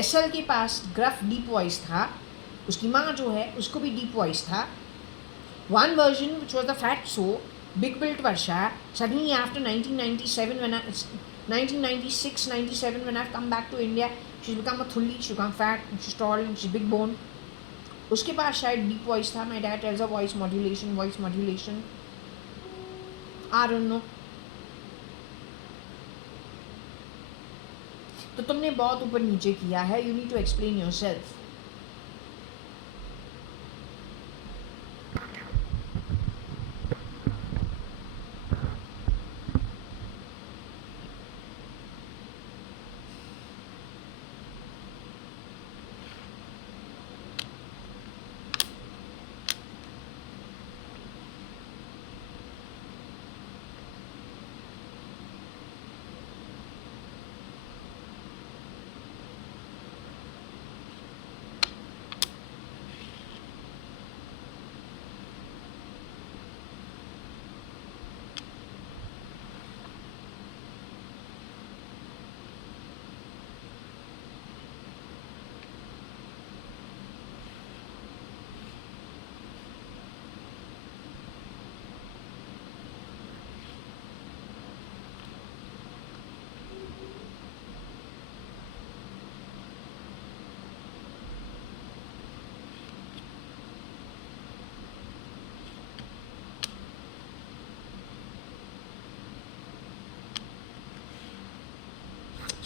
SL के पास gruff deep voice था. उसकी माँ जो है उसको भी deep voice था. One version which was the fatso, big built Varsha, suddenly after 1997 when 1996, 97 when I've come back to India, she's become a thulli, she's become fat, she's tall, and she's big bone. उसके पास शायद deep voice था. My dad tells her voice modulation. I don't know. तो तुमने बहुत ऊपर नीचे किया है. You need to explain yourself.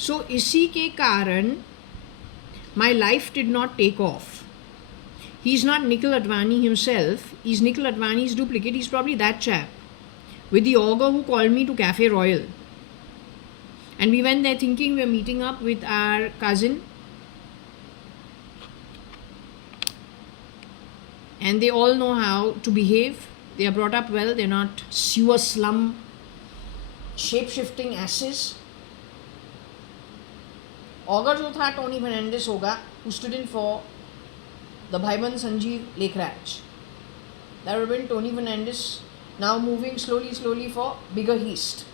So इसी के कारण my life did not take off. He's not Nikhil Advani himself. He's Nikhil Advani's duplicate. He's probably that chap with the ogre who called me to Cafe Royal. And we went there thinking we're meeting up with our cousin. And they all know how to behave. They are brought up well. They're not sewer slum, shape-shifting asses. Augur जो था Tony Fernandez होगा, who stood in for the Bhaiban Sanjeev Lekhraj. That would have been Tony Fernandez, now moving slowly for bigger heist.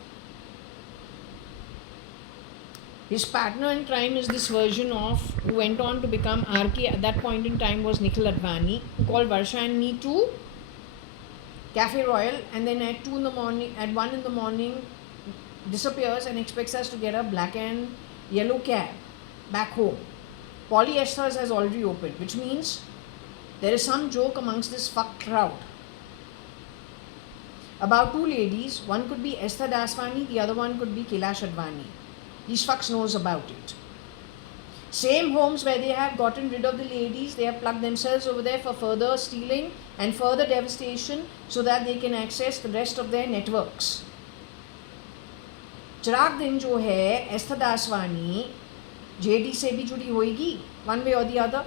His partner in crime is this version of who went on to become RK. At that point in time was Nikhil Advani, who called Varsha and me to Cafe Royal, and then at 1 in the morning disappears and expects us to get a black and yellow cab back home. Polyesters has already opened, which means there is some joke amongst this fuck crowd about two ladies. One could be Esther Daswani, the other one could be Kailash Advani. These fucks knows about it. Same homes where they have gotten rid of the ladies, they have plugged themselves over there for further stealing and further devastation so that they can access the rest of their networks. चिराग दिन जो है Esther Daswani JD से भी जुड़ी होगी, one way or the other.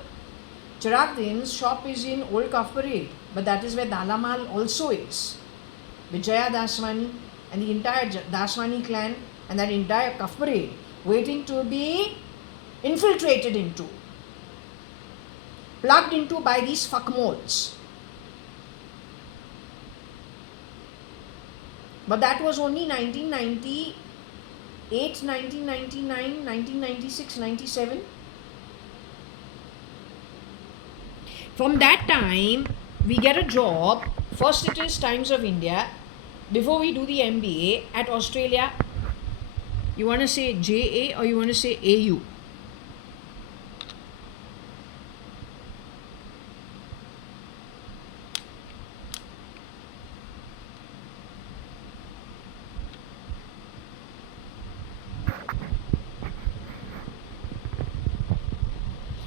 Chirag Din's shop is in Old Cuff Parade, but that is where Dalamal also is. With JAYA.ADVANI and the entire Daswani clan and that entire Cuff Parade waiting to be infiltrated into, plugged into by these fuckmoles. But that was only 1998, 1999, 1996, 97. From that time, we get a job. First it is Times of India. Before we do the MBA at Australia, you want to say JA or you want to say AU?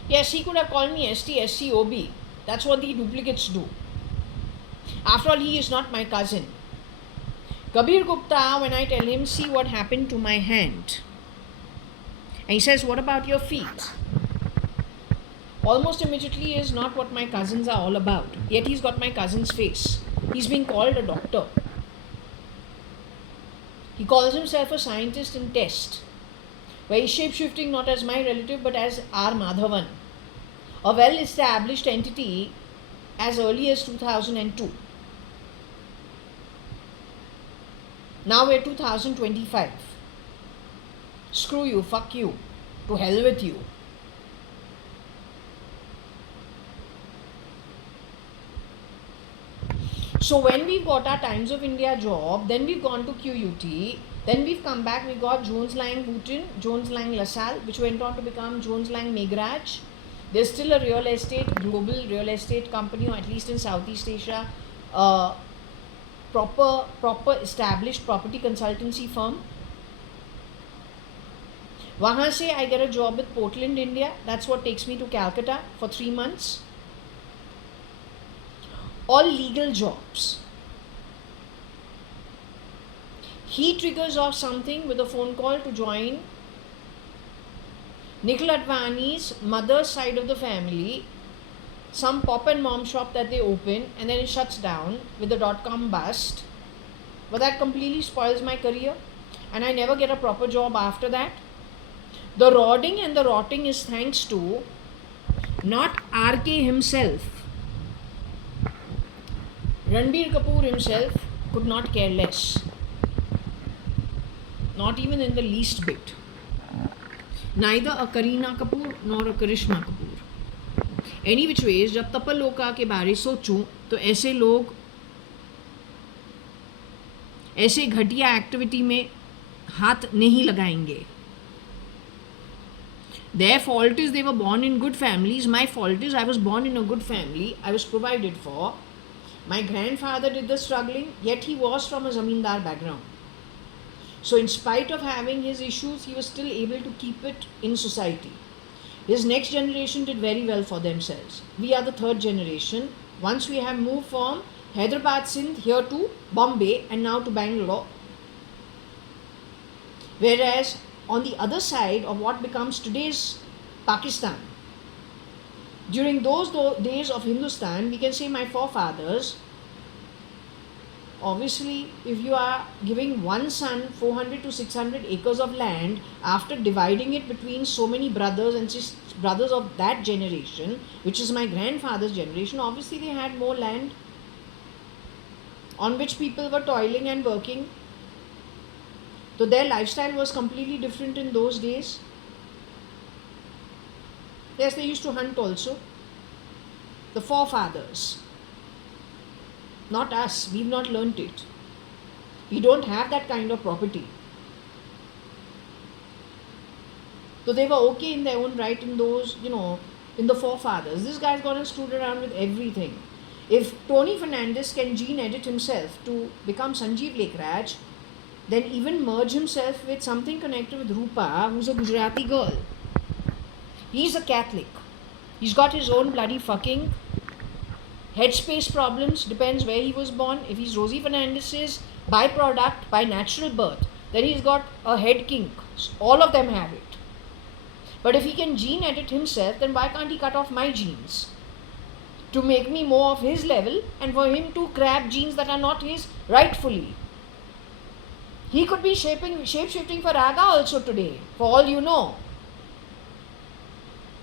Yes, he could have called me ST, SC, OB. That's what the duplicates do. After all, he is not my cousin. Kabir Gupta, when I tell him, see what happened to my hand. And he says, what about your feet? Almost immediately is not what my cousins are all about. Yet he's got my cousin's face. He's being called a doctor. He calls himself a scientist in test, where he's shape-shifting not as my relative but as R. Madhavan, a well-established entity as early as 2002. Now we're 2025. Screw you, fuck you, to hell with you. So when we've got our Times of India job, then we've gone to QUT, then we've come back, we got Jones Lang Bhutan, Jones Lang LaSalle, which went on to become Jones Lang Megraj. There's still a real estate, global real estate company, or at least in Southeast Asia, proper established property consultancy firm. Wahan se I get a job with Portland, India. That's what takes me to Calcutta for 3 months. All legal jobs. He triggers off something with a phone call to join Nikhil Advani's mother's side of the family, some pop and mom shop that they open, and then it shuts down with the .com bust. But that completely spoils my career, and I never get a proper job after that. The rodding and the rotting is thanks to not RK himself. Ranbir Kapoor himself could not care less. Not even in the least bit. Neither a Kareena Kapoor nor a Karishma Kapoor. Any which ways, जब तपलोका के बारे सोचूं तो ऐसे लोग ऐसे घटिया activity में हाथ नहीं लगाएंगे. Their fault is they were born in good families. My fault is I was born in a good family. I was provided for. My grandfather did the struggling, yet he was from a zamindar background. So in spite of having his issues, he was still able to keep it in society. His next generation did very well for themselves. We are the third generation. Once we have moved from Hyderabad, Sindh here to Bombay and now to Bangalore. Whereas on the other side of what becomes today's Pakistan, during those days of Hindustan, we can say my forefathers, obviously if you are giving one son 400 to 600 acres of land after dividing it between so many brothers and brothers of that generation, which is my grandfather's generation, obviously they had more land on which people were toiling and working. So their lifestyle was completely different in those days. Yes, they used to hunt also. The forefathers. Not us. We've not learnt it. We don't have that kind of property. So they were okay in their own right in those, in the forefathers. This guy's gone and screwed around with everything. If Tony Fernandez can gene edit himself to become Sanjeev Lekhraj, then even merge himself with something connected with Rupa, who's a Gujarati girl. He's a Catholic. He's got his own bloody fucking headspace problems, depends where he was born. If he's Rosie Fernandez's byproduct by natural birth, then he's got a head kink. All of them have it. But if he can gene edit himself, then why can't he cut off my genes to make me more of his level and for him to grab genes that are not his rightfully? He could be shape-shifting for Raga also today, for all you know.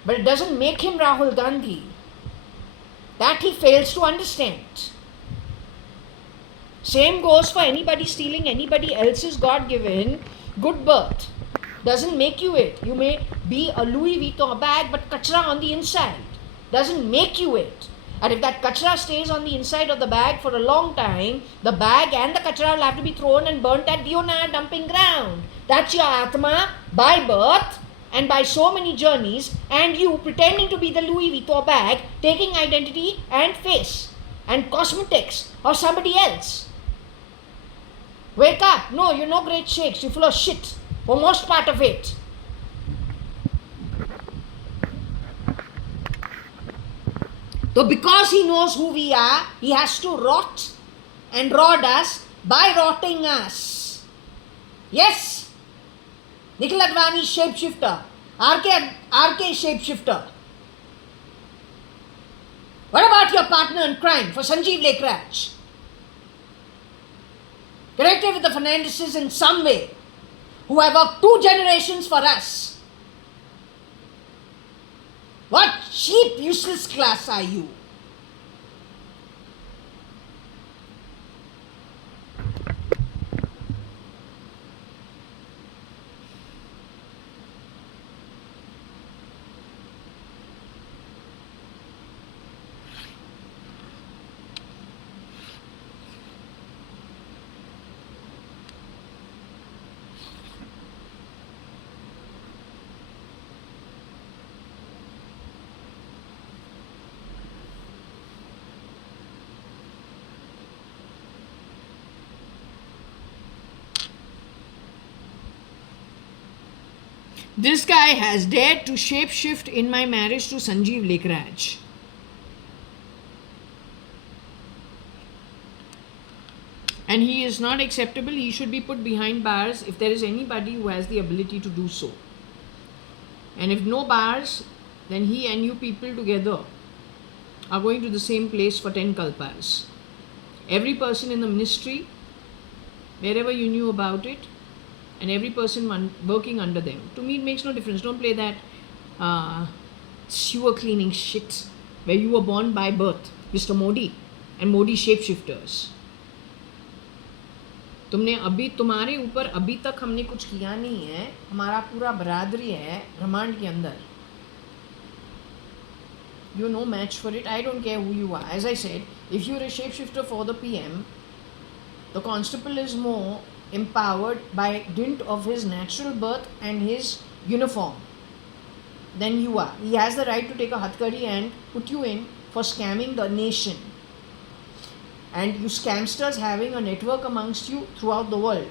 But it doesn't make him Rahul Gandhi. That he fails to understand. Same goes for anybody stealing anybody else's God-given good birth. Doesn't make you it. You may be a Louis Vuitton bag, but kachra on the inside. Doesn't make you it. And if that kachra stays on the inside of the bag for a long time, the bag and the kachra will have to be thrown and burnt at Diona dumping ground. That's your Atma by birth and by so many journeys, and you pretending to be the Louis Vuitton bag, taking identity and face and cosmetics of somebody else. Wake up. No, you're no great shakes. You're full of shit for most part of it. So because he knows who we are, he has to rot and rod us by rotting us. Yes. Nikhil Advani shapeshifter. RK shapeshifter. What about your partner in crime for Sanjeev Lekhraj? Connected with the Fernandezes in some way, who have worked 2 generations for us. What cheap, useless class are you? This guy has dared to shapeshift in my marriage to Sanjeev Lekhraj. And he is not acceptable. He should be put behind bars if there is anybody who has the ability to do so. And if no bars, then he and you people together are going to the same place for 10 kalpas. Every person in the ministry, wherever you knew about it, and every person working under them. To me, it makes no difference. Don't play that sewer cleaning shit where you were born by birth, Mr. Modi and Modi shapeshifters. तुमने अभी तुम्हारे ऊपर अभी तक हमने कुछ किया नहीं है. हमारा पूरा बरादरी है ब्रह्मांड के अंदर. You're no match for it. I don't care who you are. As I said, if you're a shapeshifter for the PM, the constable is more empowered by dint of his natural birth and his uniform than you are. He has the right to take a hatkari and put you in for scamming the nation. And you scamsters having a network amongst you throughout the world.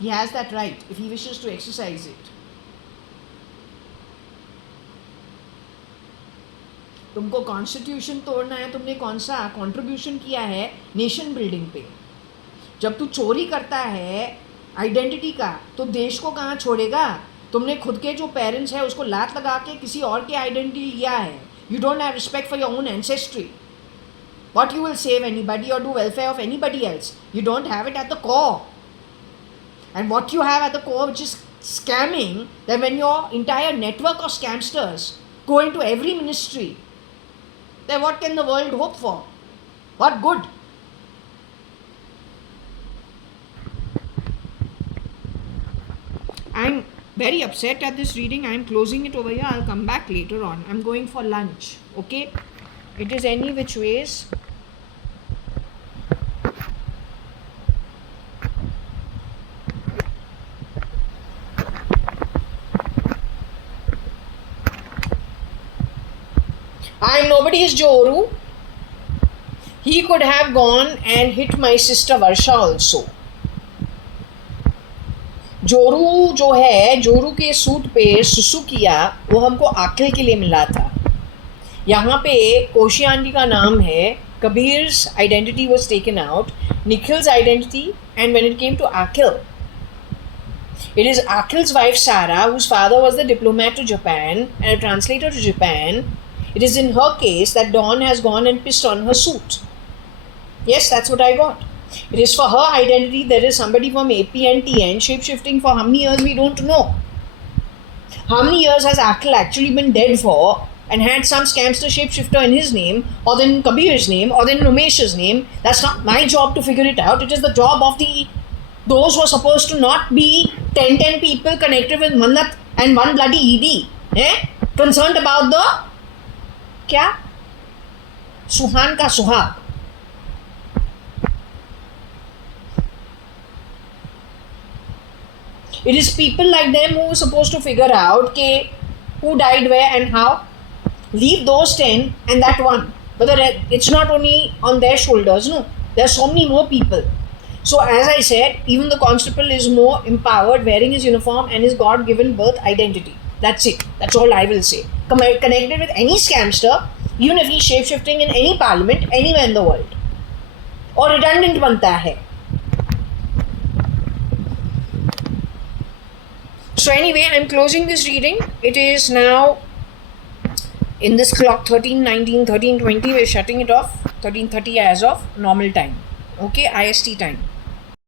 He has that right if he wishes to exercise it. तुमको constitution तोड़ना है, तुमने कौन सा contribution किया है nation building पे? जब तू चोरी करता है आइडेंटिटी का तो देश को कहाँ छोड़ेगा? तुमने खुद के जो पेरेंट्स है उसको लात लगा के किसी और की आइडेंटिटी लिया है. You don't have respect for your own ancestry. What you will save anybody or do welfare of anybody else. You don't have it at the core. And what you have at the core, which is scamming, that when your entire network of scamsters go into every ministry, then what can the world hope for? What good? I'm very upset at this reading. I'm closing it over here. I'll come back later on. I'm going for lunch. Okay? It is any which ways. I'm nobody's Joru. He could have gone and hit my sister Varsha also. जोरू जो है, जोरू के suit पे सुसु किया, वो हमको आकिल के लिए मिला था. यहाँ पे कोशी आंटी का नाम है, Kabir's identity was taken out, Nikhil's identity, and when it came to Akil, it is Akil's wife Sarah, whose father was the diplomat to Japan and a translator to Japan. It is in her case that Dawn has gone and pissed on her suit. Yes, that's what I got. It is for her identity. There is somebody from AP and TN shape-shifting for how many years we don't know. How many years has Akil actually been dead for and had some scamster shapeshifter in his name or then Kabir's name or then Ramesh's name? That's not my job to figure it out. It is the job of those who are supposed to not be 10 people connected with Mannat and one bloody ED. Concerned about the क्या? सुहान का सुहाग. It is people like them who are supposed to figure out who died where and how. Leave those 10 and that one. But it's not only on their shoulders, no. There are so many more people. So as I said, even the constable is more empowered wearing his uniform and his God-given birth identity. That's it. That's all I will say. Connected with any scamster, even if he's shape-shifting in any parliament, anywhere in the world. Or redundant बनता है. So anyway, I'm closing this reading. It is now in this clock 13:19, 13:20. We're shutting it off. 13:30 as of normal time. Okay, IST time.